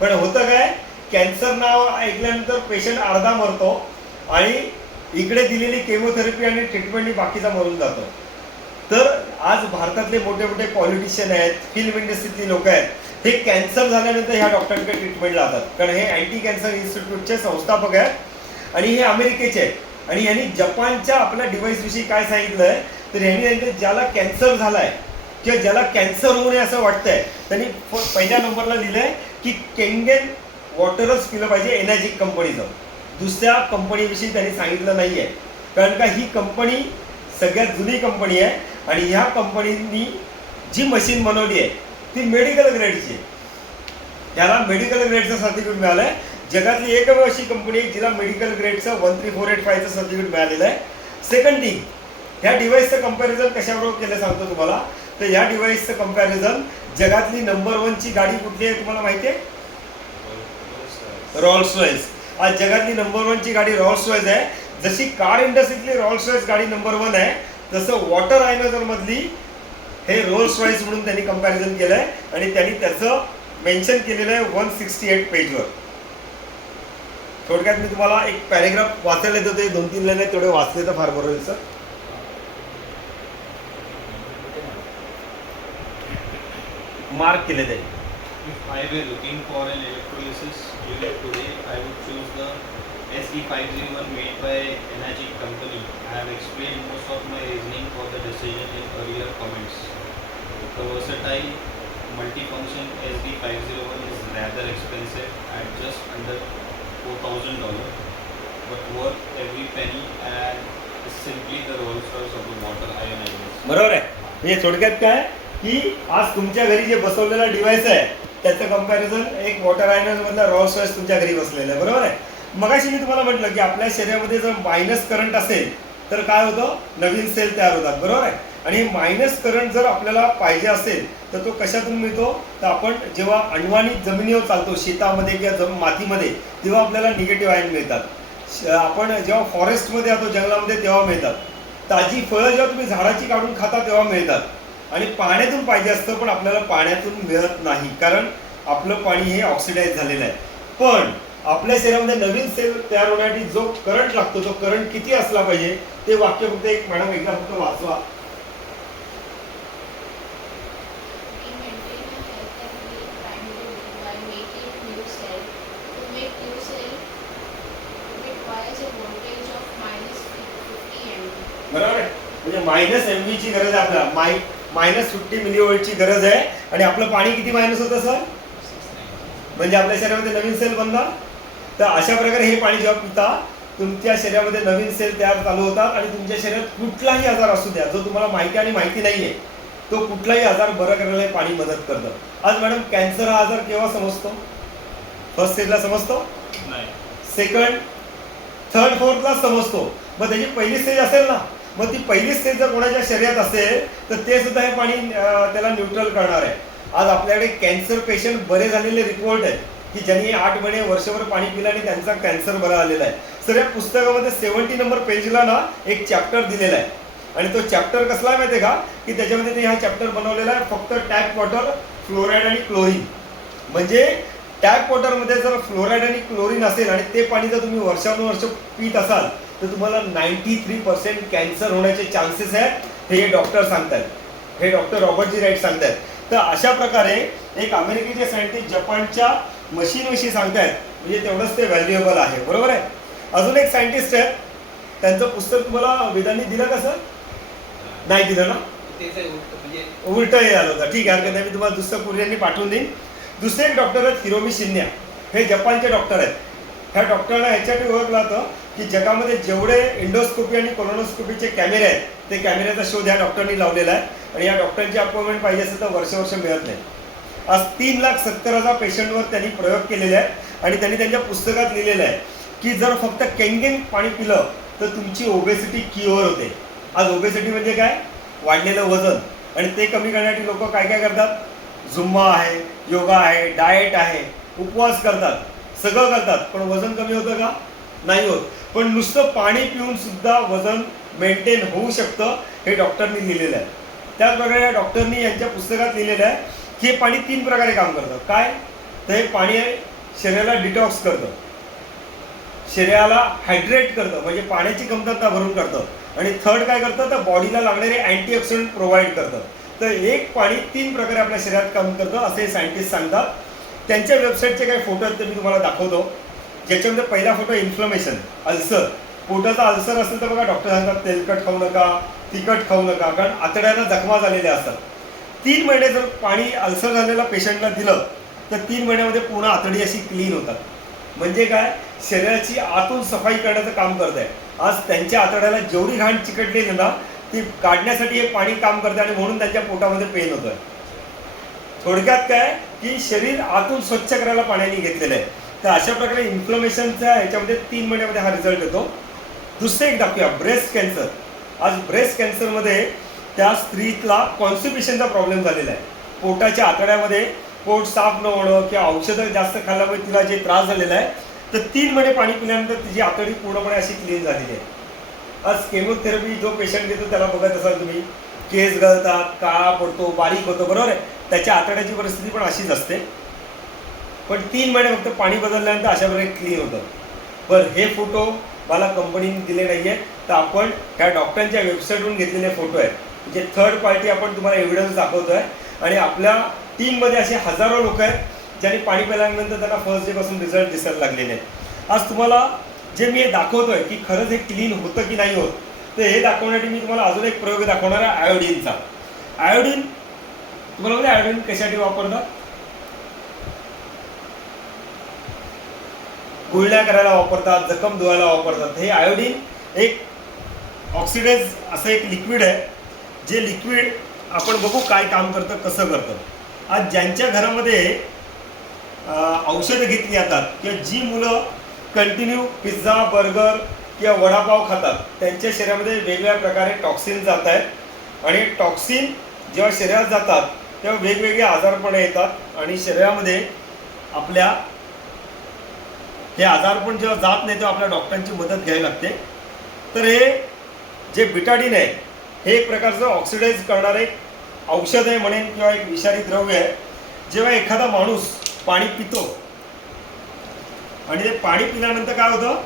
पण होतं काय, कॅन्सर नाव ऐकल्यानंतर पेशंट अर्धा मरतो आणि इकडे दिलेली केमोथेरपी आणि ट्रीटमेंटनी बाकीचा मरून जातो. तर आज भारतातले मोठे मोठे पॉलिटिशियन आहेत, फिल्म इंडस्ट्रीतली लोक आहेत, हे कॅन्सर झाल्यानंतर ह्या डॉक्टरांकडे ट्रीटमेंटला जातात. कारण हे अँटी कॅन्सर इन्स्टिट्यूटचे संस्थापक आहेत आणि हे अमेरिकेचे आहेत. आणि यांनी जपानच्या आपल्या डिव्हाइसविषयी काय सांगितलंय तर यांनी ज्याला कॅन्सर झालाय किंवा ज्याला कॅन्सर होऊ नये असं वाटतंय त्यांनी पहिल्या नंबरला लिहिलंय की कॅंगन वॉटरच पिलं पाहिजे एनर्जिक कंपनीचं. दुसऱ्या कंपनीविषयी त्यांनी सांगितलं नाहीये, कारण का ही कंपनी सगळ्यात जुनी कंपनी आहे आणि ह्या कंपनीनी जी मशीन बनवली आहे ती मेडिकल ग्रेडची आहे. त्याला मेडिकल ग्रेडचं सर्टिफिकेट मिळालं आहे. जगातली एकमेव अशी कंपनी आहे जिला मेडिकल ग्रेडचं 13485चं सर्टिफिकेट मिळालेलं आहे. सेकंड थिंग, ह्या डिव्हाइसचं कंपॅरिझन कशाबरोबर केलं सांगतो तुम्हाला. तर या डिव्हाइसचं कंपॅरिझन, जगातली नंबर 1ची गाडी कुठली आहे तुम्हाला माहिती आहे, रॉल्स रॉयस. आज जगातली नंबर 1ची गाडी रॉल्स रॉयस आहे. जशी कार इंडस्ट्रीतली रॉल्स रॉयस गाडी नंबर 1 आहे तसं वॉटर आयनॉझर मधली हे रोल्स रॉयस म्हणून त्यांनी कंपॅरिझन केलं आहे आणि त्यांनी त्याचं मेन्शन केलेलं आहे 168 पेजवर. थोडक्यात मी तुम्हाला एक पॅरेग्राफ वाचायला देतो, ते 2-3 लाईन तेवढे वाचले तर फार बरं होईल सर. मार्क केले ते. If I were looking for an electrolysis unit today, I would choose the SE501 made by Enagic company. I have explained most of my reasoning for the decision in earlier comments. The versatile multifunction SD501 is rather expensive at just under $4,000, but worth every penny and is simply the Rolls Royce of the water ionizers. बरोबर आहे. म्हणजे थोडक्यात काय की आज तुमच्या घरी जे बसवलेला डिव्हाइस आहे त्याचं कंपॅरिझन एक वॉटर आयनॉझर मधला रॉल्स रॉयस तुमच्या घरी बसलेलं आहे. बरोबर आहे. मगाशी मी तुम्हाला म्हटलं की आपल्या शरीरामध्ये जर मायनस करंट असेल तर काय होतं, नवीन सेल तयार होतात. बरोबर आहे. आणि मायनस करंट जर आपल्याला पाहिजे असेल तर तो कशातून मिळतो, तर आपण जेव्हा अण्वानी जमिनीवर चालतो, शेतामध्ये किंवा मातीमध्ये, तेव्हा आपल्याला निगेटिव्ह आयन मिळतात. आपण जेव्हा फॉरेस्टमध्ये जातो, जंगलामध्ये, तेव्हा मिळतात. ताजी फळं जेव्हा तुम्ही झाडाची काढून खाता तेव्हा मिळतात. आणि पाण्यातून पाहिजे असतं पण आपल्याला पाण्यातून मिळत नाही, कारण आपलं पाणी हे ऑक्सिडाइज झालेलं आहे. पण आपल्या शरीरामध्ये नवीन सेल तयार होण्यासाठी जो करंट लागतो तो करंट किती असला पाहिजे ते वाक्य फक्त एक मॅडम एकदा फक्त वाचवा. बरोबर आहे. म्हणजे -MV ची गरज आहे आपल्याला, -50 मिलीवोल्टची गरज आहे. आणि आपलं पाणी किती मायनस होतं सर, म्हणजे आपल्या शरीरामध्ये नवीन सेल बनतात. तर अशा प्रकारे हे पाणी जेव्हा पिता तुमच्या शरीरामध्ये नवीन सेल तयार चालू होतात आणि तुमच्या शरीरात कुठलाही आजार असू द्या जो तुम्हाला माहिती आणि माहिती नाही आहे तो कुठलाही आजार बरं करायला पाणी मदत करतं। आज मॅडम कॅन्सर हा आजार केव्हा समजतो? फर्स्ट स्टेजला समजतो, नाही, सेकंड, थर्ड, फोर्थला समजतो। मग त्याची पहिली स्टेज असेल ना, मग ती पहिली स्टेज जर कोणाच्या शरीरात असेल तर ते सुद्धा हे पाणी त्याला न्यूट्रल करणार आहे। आज आपल्याकडे कॅन्सर पेशंट बरे झालेले रिपोर्ट आहेत की ज्यांनी 8 महिने वर्षभर पाणी पिलं आणि त्यांचा कॅन्सर बरा आलेला आहे। सर या पुस्तकामध्ये 70 नंबर पेजला ना एक चॅप्टर दिलेला आहे आणि तो चॅप्टर कसला आहे माहिती आहे का, की त्याच्यामध्ये ते हा चॅप्टर बनवलेला आहे फक्त टॅप वॉटर, फ्लोराईड आणि क्लोरीन। म्हणजे टॅप वॉटरमध्ये जर फ्लोराईड आणि क्लोरीन असेल आणि ते पाणी जर तुम्ही वर्षानुवर्ष पित असाल तर तुम्हाला 93% कॅन्सर होण्याचे चान्सेस आहेत, हे डॉक्टर सांगतात, हे डॉक्टर रॉबर्ट जी राईट सांगतात। तर अशा प्रकारे एक अमेरिकेचे सायंटिस्ट जपानच्या मशीनविषयी सांगतायत, म्हणजे तेवढंच ते व्हॅल्युएबल आहे, बरोबर आहे। अजून एक सायंटिस्ट आहेत, त्यांचं पुस्तक तुम्हाला वेदांनी दिलं का सर? नाही दिलं ना, उलट हे झालं होतं, ठीक आहे, हरकत नाही, मी तुम्हाला दुसरं कुरिअरनी पाठवून देईन। दुसरे एक डॉक्टर आहेत हिरोमी शिन्या, हे जपानचे डॉक्टर आहेत। ह्या डॉक्टरला ह्याच्यासाठी ओळखलं होतं की जगामध्ये जेवढे इंडोस्कोपी आणि कोलोनोस्कोपीचे कॅमेरे आहेत ते कॅमेऱ्याचा शोध ह्या डॉक्टरनी लावलेला आहे आणि या डॉक्टरची अपॉइंटमेंट पाहिजे असेल तर वर्ष मिळत नाही। आज 3,70,000 पेशंटवर त्यांनी प्रयोग केलेले आहेत आणि त्यांनी त्यांच्या पुस्तकात लिहिलेलं आहे की जर फक्त केंगेन पाणी पिलं तर तुमची ओबेसिटी क्युअर होते। आज ओबेसिटी म्हणजे काय? वाढलेलं वजन, आणि ते कमी करण्यासाठी लोक काय काय करतात? झुम्मा आहे, योगा आहे, डाएट आहे, उपवास करतात, सगळं करतात, पण वजन कमी होतं का? नाही होत। पण नुसतं पाणी पिऊन सुद्धा वजन मेंटेन होऊ शकतं, हे डॉक्टरनी लिहिलेलं आहे। त्याचप्रकारे या डॉक्टरनी यांच्या पुस्तकात लिहिलेलं आहे की हे पाणी 3 प्रकारे काम करतं। काय? तर हे पाणी शरीराला डिटॉक्स करतं, शरीराला हायड्रेट करतं, म्हणजे पाण्याची कमतरता भरून काढतं, आणि थर्ड काय करतं तर बॉडीला लागणारे अँटीऑक्सिडंट प्रोव्हाइड करतं। तर एक पाणी 3 प्रकारे आपल्या शरीरात काम करतं असे सायंटिस्ट सांगतात। त्यांच्या वेबसाईटचे काही फोटो आहेत ते मी तुम्हाला दाखवतो, ज्याच्यामध्ये पहिला फोटो इन्फ्लमेशन, अल्सर, पोटाचा अल्सर असेल तर बघा डॉक्टर सांगतात तेलकट खाऊ नका, तिखट खाऊ नका, कारण आतड्याला जखमा झालेल्या असतात। 3 महिने जर पाणी अल्सर झालेल्या पेशंटला दिलं तर 3 महिन्यामध्ये पूर्ण आतडी अशी क्लीन होतात। म्हणजे काय? शरीराची आतून सफाई करण्याचं काम करत आहे। आज त्यांच्या आतड्याला जेवढी घाण चिकटलेली ना ती काढण्यासाठी हे पाणी काम करते आणि म्हणून त्यांच्या पोटामध्ये पेन होतोय। थोडक्यात काय की शरीर आतून स्वच्छ करायला पाण्याने घेतलेलं आहे। तर अशा प्रकारे इन्फ्लमेशनच्या ह्याच्यामध्ये 3 महिन्यामध्ये हा रिझल्ट येतो। दुसरं एक दाखवूया, ब्रेस्ट कॅन्सर। आज ब्रेस्ट कॅन्सरमध्ये त्या स्त्रीला कॉन्स्टिपेशनचा प्रॉब्लेम झालेला आहे, पोटाच्या आतड्यामध्ये पोट साफ न होणं किंवा औषधं जास्त खाल्ल्यामुळे तिला जे त्रास झालेला आहे, तर 3 महिने पाणी पिल्यानंतर तिची आतडी पूर्णपणे अशी क्लीन झालेली आहे। आज केमोथेरपी जो पेशंट घेतो त्याला बघत असाल तुम्ही, केस गळतात, काळा पडतो, बारीक होतो, बरोबर आहे, त्याच्या आतड्याची परिस्थिती पण अशीच असते। पण 3 महिने फक्त पाणी बदलल्यानंतर अशा प्रकारे क्लीन होतं। बरं, हे फोटो मला कंपनीने दिले नाही आहेत, तर आपण त्या डॉक्टरांच्या वेबसाईटवरून घेतलेले फोटो आहेत, म्हणजे थर्ड पार्टी आपण तुम्हाला एव्हिडन्स दाखवतो आहे। आणि आपल्या टीममध्ये असे हजारो लोक आहेत ज्यांनी पाणी पिल्यानंतर त्यांना फर्स्ट डेपासून रिझल्ट दिसायला लागलेले आहेत। आज तुम्हाला जे मी हे दाखवतो आहे की खरंच हे क्लीन होतं की नाही होत, तर हे दाखवण्यासाठी मी तुम्हाला अजून एक प्रयोग दाखवणार आहे आयोडीनचा। आयोडीन तुम्हाला म्हणजे आयोडीन कशासाठी वापरतात? गुळण्या करायला वापरतात, जखम धुवायला वापरतात। हे आयोडीन एक ऑक्सिडाइज असं एक लिक्विड आहे, जे लिक्विड आपण बघू काय काम करतं, कसं करतं। आज ज्यांच्या घरामध्ये औषधं घेतली जातात किंवा जी मुलं कंटिन्यू पिझ्झा, बर्गर किंवा वडापाव खातात त्यांच्या शरीरामध्ये वेगवेगळ्या प्रकारे टॉक्सिन जात आहेत, आणि टॉक्सिन जेव्हा शरीरात जातात तेव्हा वेगवेगळे आजारपण येतात आणि शरीरामध्ये आपल्या हे आजारपण जेव्हा जात नाही तेव्हा आपल्या डॉक्टरांची मदत घ्यावी लागते। तर हे जे बिटाडीन आहे हे एक प्रकारचं ऑक्सिडाइज करणारे औषध आहे म्हणेन किंवा एक विषारी द्रव्य आहे। जेव्हा एखादा माणूस पाणी पितो आणि ते पाणी पिल्यानंतर काय होतं,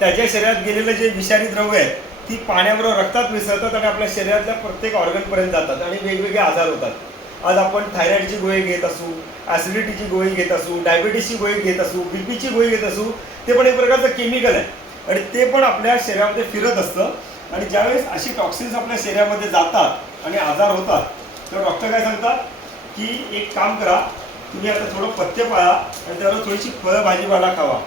त्याच्या शरीरात गेलेलं जे विषारी द्रव्य आहे ती पाण्याबरोबर रक्तात मिसळतात आणि आपल्या शरीरातल्या प्रत्येक ऑर्गनपर्यंत जातात आणि वेगवेगळे आजार होतात। आज आपण थायरॉइडची गोळी घेत असू, ॲसिडिटीची गोळी घेत असू, डायबिटीसची गोळी घेत असू, बीपीची गोळी घेत असू, ते पण एक प्रकारचं केमिकल आहे आणि ते पण आपल्या शरीरामध्ये फिरत असतं। आणि ज्यावेळेस अशी टॉक्सिन्स आपल्या शरीरामध्ये जातात आणि आजार होतात तर डॉक्टर काय सांगतात की एक काम करा, तुम्ही आता थोडं पथ्य पाळा आणि त्यावर थोडीशी फळं भाजीपाला खावा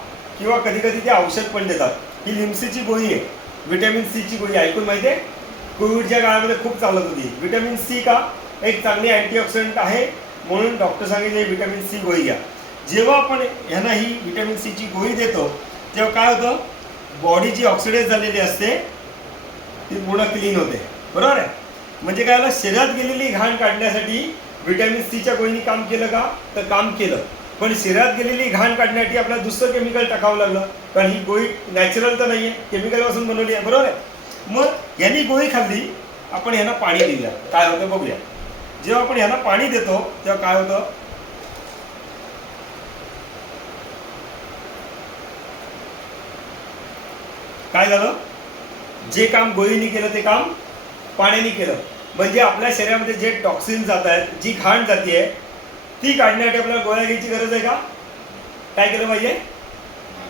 किंवा कधी कधी ते औषध पण देतात. ही लिम्सीची गोळी आहे, व्हिटॅमिन सीची गोळी. ऐकून माहिती आहे, कोविडच्या काळामध्ये खूप चालत होती. व्हिटॅमिन सी का, एक चांगली अँटीऑक्सिडंट आहे म्हणून डॉक्टर सांगितले व्हिटॅमिन सी गोळी घ्या. जेव्हा आपण ह्यांना ही व्हिटॅमिन सीची गोळी देतो तेव्हा काय होतं, बॉडी जी ऑक्सिडाइज झालेली असते ती पूर्ण क्लीन होते. बरोबर आहे. म्हणजे काय झालं, शरीरात गेलेली घाण काढण्यासाठी व्हिटॅमिन सीच्या गोळीने काम केलं का, तर काम केलं. पण शरीरात गेलेली घाण काढण्यासाठी आपल्याला दुसरं केमिकल टाकावं लागलं, कारण ही गोळी नॅचरल तर नाही आहे, केमिकलपासून बनवली आहे. बरोबर आहे. मग यांनी गोळी खाल्ली, आपण यांना पाणी दिलं, काय होतं बघूया. जेव्हा आपण यांना पाणी देतो तेव्हा काय होतं, काय झालं, जे काम गोळीने केलं ते काम पाण्याने केलं. म्हणजे आपल्या शरीरामध्ये जे टॉक्सिन जात आहेत, जी घाण जाते आहे ती काढण्यासाठी आपल्याला गोळ्या घ्यायची गरज आहे का, काय केलं पाहिजे,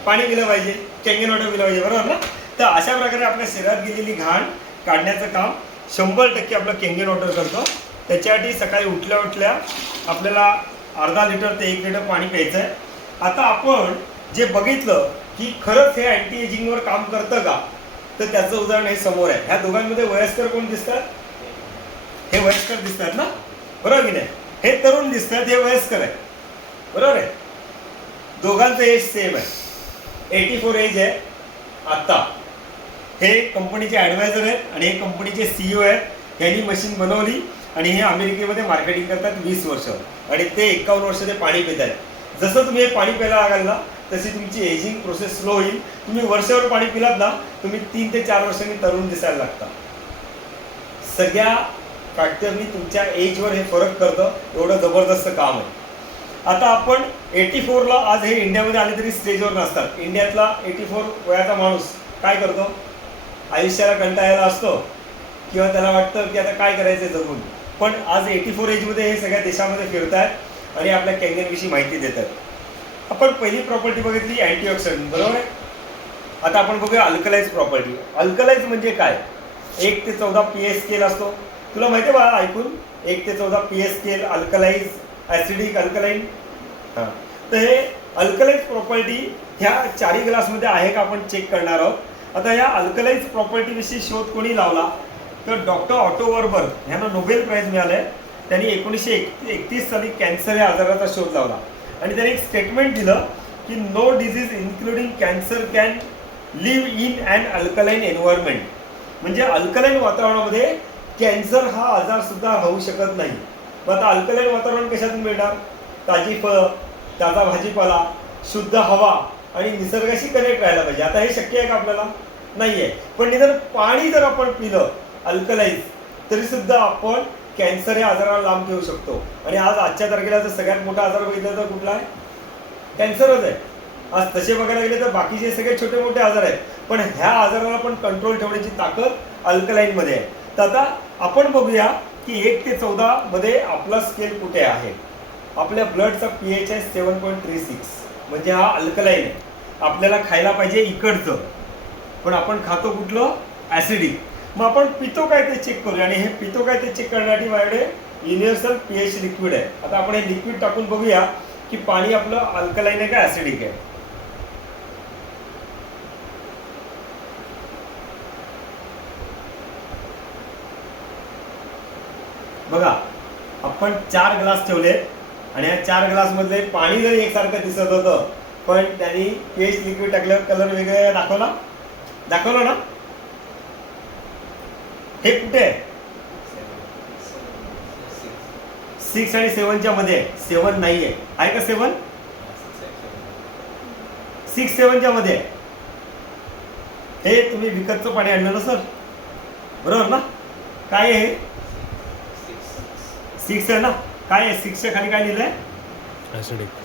पाणी पिलं पाहिजे, केंगेन वॉटर पिलं पाहिजे. बरोबर ना. तर अशा प्रकारे आपल्या शरीरात गेलेली घाण काढण्याचं काम 100% आपलं केंगेन वॉटर करतो. त्याच्यासाठी सकाळी उठल्या उठल्या आपल्याला अर्धा लिटर ते 1 लिटर पाणी प्यायचं आहे. आता आपण जे बघितलं की खरंच हे अँटी एजिंगवर काम करतं का, तर त्याचं उदाहरण हे समोर आहे. ह्या दोघांमध्ये वयस्कर कोण दिसतात, हे वयस्कर दिसतात ना, बरोबर की नाही. हे तरुण दिसतात, हे वयस्कर आहे. बरोबर आहे. दोघांचं एज सेम आहे, 84 एज आहे आत्ता. हे कंपनीचे ॲडवायझर आहेत आणि हे कंपनीचे CEO आहेत. यांनी मशीन बनवली आणि हे अमेरिकेमध्ये मार्केटिंग करतात 20 वर्ष, आणि ते 51 वर्ष ते पाणी पित आहेत. जसं तुम्ही हे पाणी प्यायला लागाल ना तशी तुमची एजिंग प्रोसेस स्लो होईल. तुम्ही वर्षावर पाणी पिलात ना, तुम्ही 3 ते 4 वर्षांनी तरुण दिसायला लागता. सगळ्या फॅक्टरनी तुमच्या एजवर हे फरक करतं, एवढं जबरदस्त काम आहे. आता आपण 84ला आज हे इंडियामध्ये आले तरी स्टेजवर नसतात. इंडियातला 84 वयाचा माणूस काय करतो, आयुष्याला कंटाळायला असतो किंवा त्याला वाटतं की आता काय करायचं जगून. पण आज 84 एजमध्ये हे सगळ्या देशामध्ये फिरत आहेत आणि आपल्या कॅंगेनविषयी माहिती देतात. आपण पहिली प्रॉपर्टी बघितली अँटीऑक्सिडंट, बरोबर आहे. आता आपण बघूया अल्कलाइज प्रॉपर्टी. अल्कलाइज म्हणजे काय, 1 ते 14 pH स्केल असतो. तुला माहिती आहे बा ऐकून, 1 ते 14 pH स्केल, अल्कलाइज, ॲसिडिक, अल्कलाइन. हां, तर हे अल्कलाइज प्रॉपर्टी ह्या 4 ग्लासमध्ये आहे का आपण चेक करणार आहोत. आता या अल्कलाइज प्रॉपर्टीविषयी शोध कोणी लावला, तर डॉक्टर ऑटो वॉरबर्ग यांना नोबेल प्राईज मिळालं आहे. त्यांनी 1931 साली कॅन्सर या आजाराचा शोध लावला आणि त्यांनी एक स्टेटमेंट दिलं की no disease including cancer can live in and alkaline environment. म्हणजे अल्कलाइन वातावरणामध्ये कॅन्सर हा आजार सुद्धा होऊ शकत नाही. मग आता अल्कलाइन वातावरण कशातून मिळणार, ताजी फळं, ताजा भाजीपाला, शुद्ध हवा आणि निसर्गाशी कनेक्ट राहायला पाहिजे. आता हे शक्य आहे का आपल्याला, नाही आहे. पण निदान पाणी जर आपण पिलं अल्कलाइज तरी सुद्धा आपण कॅन्सर या आजाराला लांब ठेवू शकतो. आणि आजच्या तारखेला जर सगळ्यात मोठा आजार बघितला तर कुठला आहे, कॅन्सरच आहे. आज तसे बघायला गेले तर बाकीचे सगळे छोटे मोठे आजार आहेत, पण ह्या आजाराला पण कंट्रोल ठेवण्याची ताकद अल्कलाइनमध्ये आहे. तर आता आपण बघूया की 1 ते 14 मध्ये आपला स्केल कुठे आहे. आपल्या ब्लडचा pH आहे 7.36, म्हणजे हा अल्कलाइन आहे. आपल्याला खायला पाहिजे इकडचं, पण आपण खातो कुठलं, ॲसिडिक. मग आपण पितो काय ते चेक करूया, आणि हे पितो काय ते चेक करण्यासाठी माझ्याकडे युनिव्हर्सल pH लिक्विड आहे. आता आपण हे लिक्विड टाकून बघूया की पाणी आपलं अल्कलाइन आहे का ॲसिडिक आहे. बघा, आपण 4 ग्लास ठेवले आणि या 4 ग्लासमधले पाणी जरी एकसारखं दिसत होतं, पण त्यांनी pH लिक्विड टाकल्यावर कलर वेगवेगळा दाखवला ना. हे कुठे आहे, 6 आणि 7च्या मध्ये आहे. 7 नाही आहे का, 7 6 7च्या मध्ये आहे. हे तुम्ही विकतचं पाणी आणलं ना सर, बरोबर ना. काय आहे, 6 आहे ना. काय आहे 6च्या खाली काय लिहिलंय,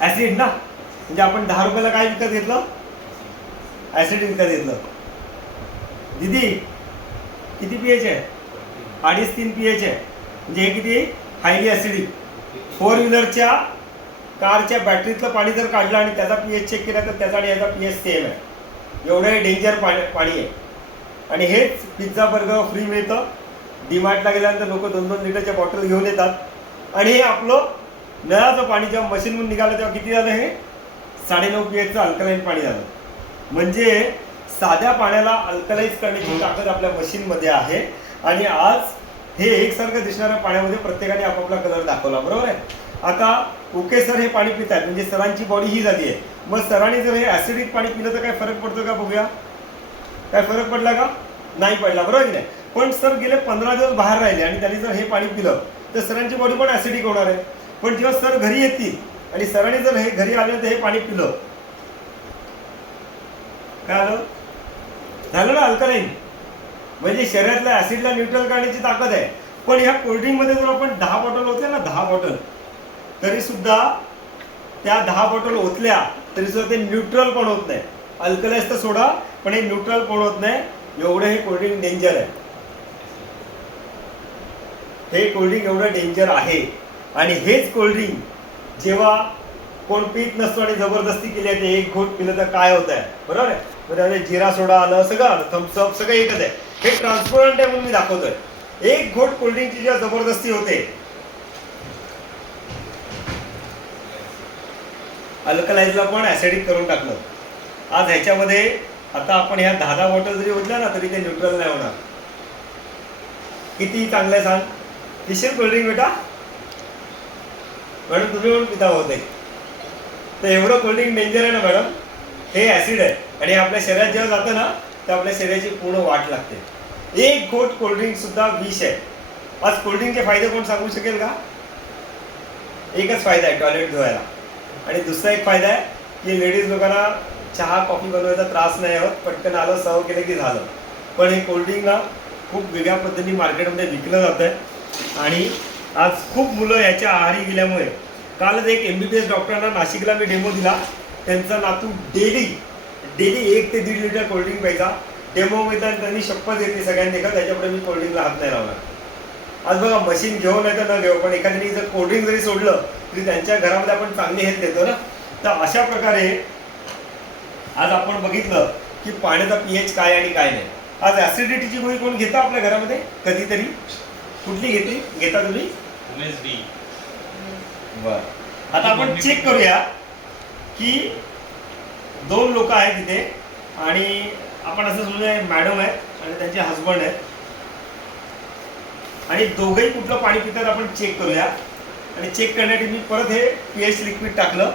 ॲसिड ना. म्हणजे आपण 10 रुपयाला काय विकत घेतलं, ॲसिड विकत घेतलं. दीदी किती pH आहे, 2.5-3 pH आहे. म्हणजे हे किती, हायली ॲसिडिक. 4 व्हीलरच्या कारच्या बॅटरीतलं पाणी जर काढलं आणि त्याचा pH चेक केला तर त्याचा आणि याचा pH सेम आहे. एवढं डेंजर पाणी आहे. आणि हेच पिझ्झा बर्गर फ्री मिळतं. डीमार्टला गेल्यानंतर लोक 2-2 लिटरच्या बॉटल घेऊन येतात. आणि हे आपलं नळाचं पाणी जेव्हा मशीनमधून निघालं तेव्हा किती झालं, हे 9.5 pHचं अल्कलाइन पाणी झालं. म्हणजे साध्या पाण्याला अल्कलाइज करण्याची ताकद आपल्या मशीनमध्ये आहे. आणि आज हे एकसारखं दिसणाऱ्या पाण्यामध्ये प्रत्येकाने आपापला कलर दाखवला, बरोबर आहे. आता ओके सर हे पाणी पितात म्हणजे सरांची बॉडी ही झाली आहे. मग सरांनी जर हे ॲसिडिक पाणी पिलं तर काय फरक पडतो का बघूया. काय फरक पडला का? नाही पडला, बरोबर की नाही. पण सर गेले 15 दिवस बाहेर राहिले आणि त्यांनी जर हे पाणी पिलं तर सरांची बॉडी पण ॲसिडिक होणार आहे. पण जेव्हा सर घरी येतील आणि सरांनी जर हे घरी आले तर हे पाणी पिलं, काय आलं? झालं ना अल्कलाइन. म्हणजे शरीरातल्या ऍसिडला न्यूट्रल करण्याची ताकद आहे. पण ह्या कोल्ड्रिंकमध्ये जर आपण 10 बॉटल होते ना, 10 बॉटल, तरी सुद्धा त्या 10 बॉटल ओतल्या तरी सुद्धा ते न्यूट्रल पण होत नाही. अल्कलाइज तर सोडा, पण हे न्यूट्रल पण होत नाही. एवढं हे कोल्ड्रिंक डेंजर आहे. हे कोल्ड्रिंक एवढं डेंजर आहे. आणि हेच कोल्ड्रिंक जेव्हा कोण पीत नसतो आणि जबरदस्ती केली आहे ते एक घोट पिलं तर काय होत आहे, बरोबर आहे. म्हणजे जिरा सोडा आलं, सगळं आलं, थम्सअप सगळं एकच आहे. हे ट्रान्सपरंट आहे म्हणून मी दाखवतोय. एक घोट कोल्ड्रिंकची जेव्हा जबरदस्ती होते, अल्कलाइजला पण ऍसिडिक करून टाकलं. आज ह्याच्यामध्ये आता आपण ह्या 10 बॉटल जरी ओतल्या ना तरी ते न्यूट्रल नाही होणार. किती चांगलं आहे सांग. पिशील कोल्ड्रिंक बेटा, मॅडम तुम्ही पण पिता होते. तर एवढं कोल्ड्रिंक डेंजर आहे ना मॅडम. हे ऍसिड आहे आणि आपल्या शरीरात जेव्हा जातं ना तर आपल्या शरीराची पूर्ण वाट लागते. एक घोट कोल्ड्रिंक सुद्धा विष आहे. आज कोल्ड्रिंकचे फायदे कोण सांगू शकेल का? एकच फायदा आहे, टॉयलेट धुवायला. आणि दुसरा एक फायदा आहे की लेडीज लोकांना चहा कॉफी बनवायचा त्रास नाही होत, पटकन आलं सर्व केलं की झालं. पण हे कोल्ड्रिंक ना खूप वेगळ्या पद्धतीने मार्केटमध्ये विकलं जात आहे आणि आज खूप मुलं याच्या आहारी गेल्यामुळे. कालच एक MBBS डॉक्टरांना नाशिकला मी डेमो दिला. त्यांचा नातू डेली 1 ते 1.5 लिटर कोल्ड्रिंक प्यायचा. डेमो मिळताना त्यांनी शपथ घेतली सगळ्यांनी देखत त्याच्यापुढे मी कोल्ड्रिंकला हात नाही लावणार. आज बघा मशीन घेऊ नाही तर न घेऊ, पण एखाद्याने जर कोल्ड्रिंक जरी सोडलं तरी त्यांच्या घरामध्ये आपण चांगली हेल्थ देतो ना. तर अशा प्रकारे आज आपण बघितलं की पाण्याचा pH काय आणि काय नाही. आज ऍसिडिटीची गोळी कोण घेता आपल्या घरामध्ये कधीतरी? कुठली घेतली घेता तुम्ही? MSD. बर. आता आपण चेक करूया की 2 लोक आहेत तिथे आणि आपण असं समजूया मॅडम आहेत आणि त्यांचे हजबंड आहेत आणि दोघंही कुठलं पाणी पितात आपण चेक करूया. आणि चेक करण्यासाठी मी परत हे pH लिक्विड टाकलं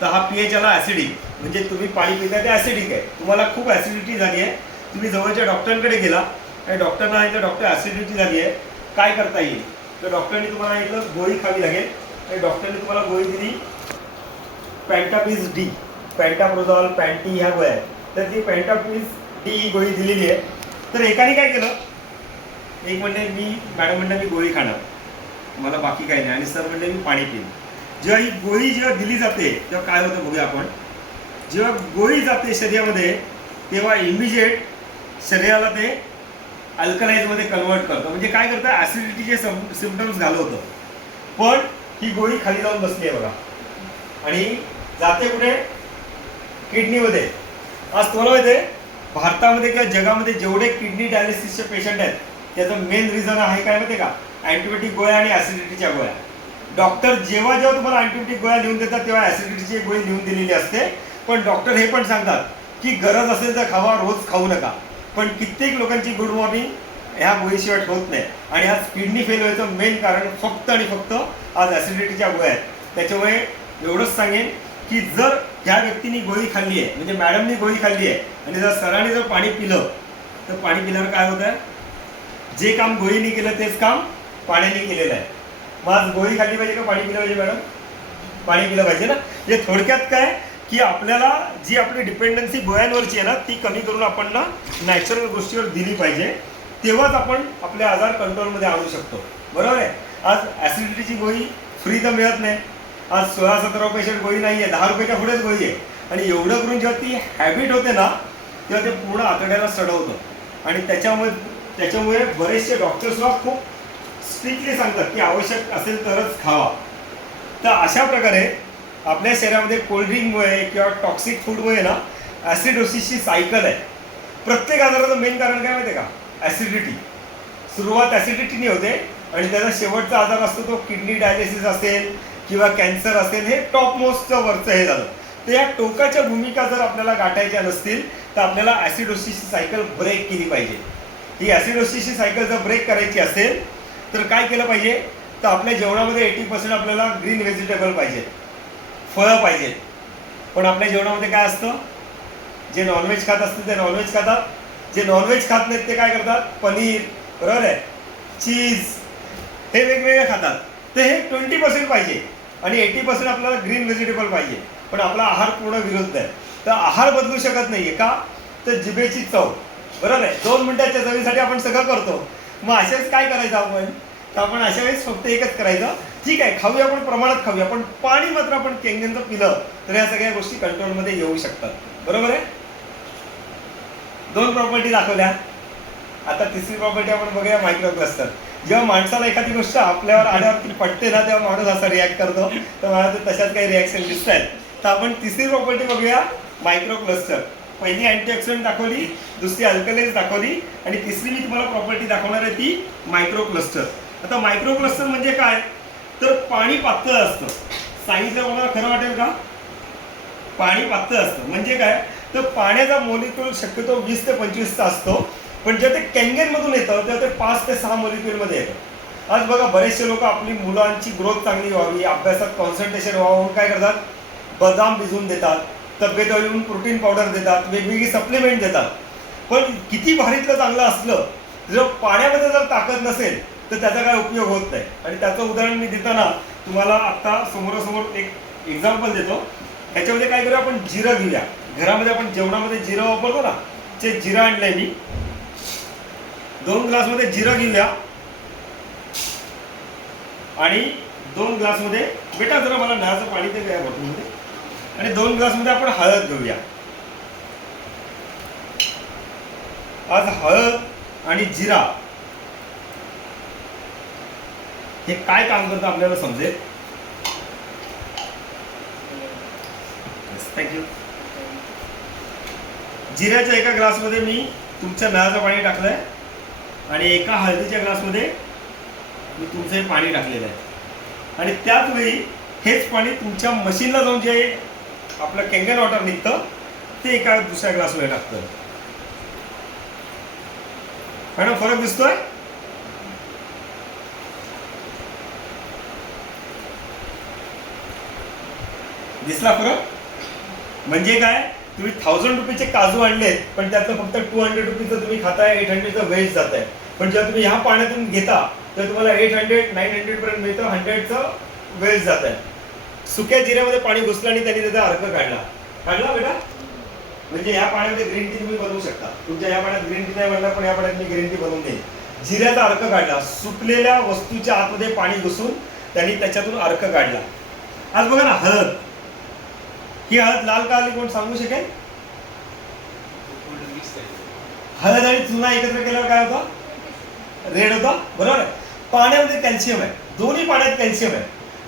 तर हा pH आला ऍसिडिक. म्हणजे तुम्ही पाणी पिता ते ऍसिडिक आहे. तुम्हाला खूप ऍसिडिटी झाली आहे, तुम्ही जवळच्या डॉक्टरांकडे गेला आणि डॉक्टरना सांगितलं डॉक्टर ऍसिडिटी झाली आहे, काय करता येईल? तर डॉक्टरने तुम्हाला सांगितलं गोळी खावी लागेल. आणि डॉक्टरने तुम्हाला गोळी दिली पॅन्टापिस डी, पॅन्टाप्रोझॉल, पॅन्टी ह्या गोळ्या आहेत. तर ती पॅन्टापिस डी ही गोळी दिलेली आहे. तर एकाने काय केलं, एक म्हणले मी मॅडम म्हणलं मी गोळी खाणार, मला बाकी काही नाही. आणि सर म्हणले मी पाणी पिईन. जेव्हा ही गोळी जेव्हा दिली जाते तेव्हा काय होतं बघूया आपण. जेव्हा गोळी जाते शरीरामध्ये तेव्हा इमिजिएट शरीराला ते अल्कलाइजमध्ये कन्वर्ट करतं. म्हणजे काय करतं, ॲसिडिटीचे सिम्पटम्स घालवतं. पण ही गोळी खाली जाऊन बसली आहे बघा आणि जाते कुठे? किडनीमध्ये. आज तुम्हाला माहिती आहे भारतामध्ये किंवा जगामध्ये जेवढे किडनी डायलिसिसचे पेशंट आहेत त्याचं मेन रिझन आहे काय माहिती आहे का? अँटीबायोटिक गोळ्या आणि ॲसिडिटीच्या गोळ्या. डॉक्टर जेव्हा जेव्हा तुम्हाला अँटीबायोटिक गोळ्या लिहून देतात तेव्हा ॲसिडिटीची गोळी लिहून दिलेली असते. पण डॉक्टर हे पण सांगतात की गरज असेल तर खावा, रोज खाऊ नका. पण कित्येक लोकांची गुड मॉर्निंग ह्या गोळीशिवाय होत नाही. आणि आज किडनी फेल व्हायचं मेन कारण फक्त आणि फक्त आज ॲसिडिटीच्या गोळ्या आहेत. त्याच्यामुळे एवढंच सांगेन की जर ह्या व्यक्तीने गोळी खाल्ली आहे म्हणजे मॅडमनी गोळी खाल्ली आहे आणि जर सरांनी जर पाणी पिलं तर पाणी पिल्यावर काय होतं, जे काम गोळीने केलं तेच काम पाण्याने केलेलं आहे. मग आज गोळी खाल्ली पाहिजे का पाणी पिलं पाहिजे मॅडम? पाणी पिलं पाहिजे ना. हे थोडक्यात काय की आपल्याला जी आपली डिपेंडन्सी गोळ्यांवरची आहे ना ती कमी करून आपण ना नॅचरल गोष्टीवर दिली पाहिजे. तेव्हाच आपण आपले आजार कंट्रोलमध्ये आणू शकतो, बरोबर आहे. आज ॲसिडिटीची गोळी फ्री तर मिळत नाही. आज 16-17 रुपयाची गोळी नाही आहे, 10 रुपयाच्या पुढेच गोळी आहे. आणि एवढं करून जेव्हा ती हॅबिट होते ना तेव्हा ते पूर्ण आतड्याला सडवतं. आणि त्याच्यामुळे बरेचसे डॉक्टर्सला खूप स्ट्रिक्टली सांगतात की आवश्यक असेल तरच खावा. तर अशा प्रकारे आपल्या शरीरामध्ये कोल्ड्रिंकमुळे किंवा टॉक्सिक फूडमुळे ना ॲसिडोसिसची सायकल आहे. प्रत्येक आजाराचं मेन कारण काय माहिती आहे का? ॲसिडिटी. सुरुवात ॲसिडिटीने होते आणि त्याचा शेवटचा आजार असतो तो किडनी डायलिसिस असेल किंवा कॅन्सर असेल, हे टॉप मोस्टचं वरचं हे झालं. तर या टोकाच्या भूमिका जर आपल्याला गाठायच्या नसतील तर आपल्याला ॲसिडोसिसची सायकल ब्रेक केली पाहिजे. ही ॲसिडोसिसची सायकल जर ब्रेक करायची असेल तर काय केलं पाहिजे, तर आपल्या जेवणामध्ये 80% आपल्याला ग्रीन व्हेजिटेबल पाहिजेत, फळं पाहिजेत. पण आपल्या जेवणामध्ये काय असतं, जे नॉनव्हेज खात असतील ते नॉनव्हेज खातात, जे नॉनव्हेज खात नाहीत ते काय करतात, पनीर, बरोबर आहे, चीज, हे वेगवेगळे खातात. तर हे 20% पाहिजे आणि 80% आपल्याला ग्रीन व्हेजिटेबल पाहिजे. पण आपला आहार पूर्ण विरुद्ध आहे. तर आहार बदलू शकत नाहीये का, तर जिभेची चव, बरोबर आहे. 2 मिनिटाच्या चवीसाठी आपण सगळं करतो. मग अशाच काय करायचं आपण, तर आपण अशा वेळेस फक्त एकच करायचं, ठीक आहे खाऊया पण प्रमाणात खाऊया, पण पाणी मात्र आपण केंगेंचं पिलं तर या सगळ्या गोष्टी कंट्रोलमध्ये येऊ शकतात. बरोबर आहे. 2 प्रॉपर्टी दाखवल्या. आता तिसरी प्रॉपर्टी आपण बघूया, मायक्रो क्लस्टर. जेव्हा माणसाला एखादी गोष्ट आपल्यावर आल्यावरती पटते ना, तेव्हा माणूस असा रिॲक्ट करतो. तर मला तर तशाच काही रिॲक्शन दिसत आहेत. तर आपण तिसरी प्रॉपर्टी बघूया, मायक्रो क्लस्टर. पहिली अँटीऑक्सिडंट दाखवली, दुसरी अल्कलेज दाखवली आणि तिसरी मी तुम्हाला प्रॉपर्टी दाखवणार आहे ती मायक्रो क्लस्टर. आता मायक्रो क्लस्टर म्हणजे काय, तर पाणी पातळ असतं. सांगितलं कोणाला खरं वाटेल का, पाणी पातळ असतं म्हणजे काय, तर पाण्याचा मॉलिक्यूल शक्यतो 20 ते 25चा असतो. पण जेव्हा ते कॅंगेनमधून येतं तेव्हा ते 5 ते 6 मॉलिक्यूलमध्ये येतं. आज बघा बरेचसे लोक आपली मुलांची ग्रोथ चांगली व्हावी, अभ्यासात कॉन्सन्ट्रेशन व्हावं, काय करतात, बदाम भिजवून देतात, तब्येत येऊन प्रोटीन पावडर देतात, वेगवेगळी सप्लिमेंट देतात. पण किती भारीतलं चांगलं असलं, जर पाण्यामध्ये जर ताकद नसेल तर त्याचा काय उपयोग होत नाही. आणि त्याचं उदाहरण मी देताना तुम्हाला आत्ता समोरासमोर एक एक्झाम्पल देतो. ह्याच्यामध्ये काय करूया, आपण जिरं घेऊया. घरामध्ये आपण जेवणामध्ये जिरं वापरतो ना, ते जिरं आणलंय मी. 2 ग्लासमध्ये जिरं घेऊया आणि 2 ग्लासमध्ये, बेटा जरा मला नळाचं पाणी ते द्या बॉटलमध्ये, आणि 2 ग्लासमध्ये आपण हळद घेऊया. आज हळद आणि जिरा हे काय काम करतं आपल्याला समजेल. थँक्यू. जिऱ्याच्या एका ग्लासमध्ये मी तुमच्या नळाचं पाणी टाकलंय आणि एका हळदीच्या ग्लासमध्ये मी तुमचं हे पाणी टाकलेलं आहे. आणि त्याच वेळी हेच पाणी तुमच्या मशीनला जाऊन जे आपलं केंगन वॉटर निघतं ते एका दुसऱ्या ग्लासमध्ये टाकतं. मॅडम फरक दिसतोय, दिसला फरक. म्हणजे काय, तुम्ही 1000 रुपीचे काजू आणलेत पण त्यातलं फक्त 200 रुपीचं तुम्ही खाताय, 800चं वेस्ट जात आहे. पण जेव्हा तुम्ही ह्या पाण्यातून घेता तर तुम्हाला 800 900 पर्यंत मिळतं, 100चं वेस्ट जात आहे. सुक्या जिऱ्यामध्ये पाणी घुसलं आणि त्यांनी त्याचा अर्क काढला बेटा. म्हणजे या पाण्यामध्ये ग्रीन टी तुम्ही बनवू शकता. तुमच्या या पाण्यात ग्रीन टी नाही बनणार, पण या पाण्यात मी ग्रीन टी बनवून देईन. जिऱ्याचा अर्क काढला, सुकलेल्या वस्तूच्या आतमध्ये पाणी घुसून त्यांनी त्याच्यातून अर्क काढला. आज बघा ना, हळद, ही हळद लाल का आली कोण सांगू शकेल. हळद आणि चुना एकत्र केल्यावर काय होतं, रेड होता, बरोबर आहे. पाण्यामध्ये कॅल्शियम आहे, दोन्ही पाण्यात कॅल्शियम आहे.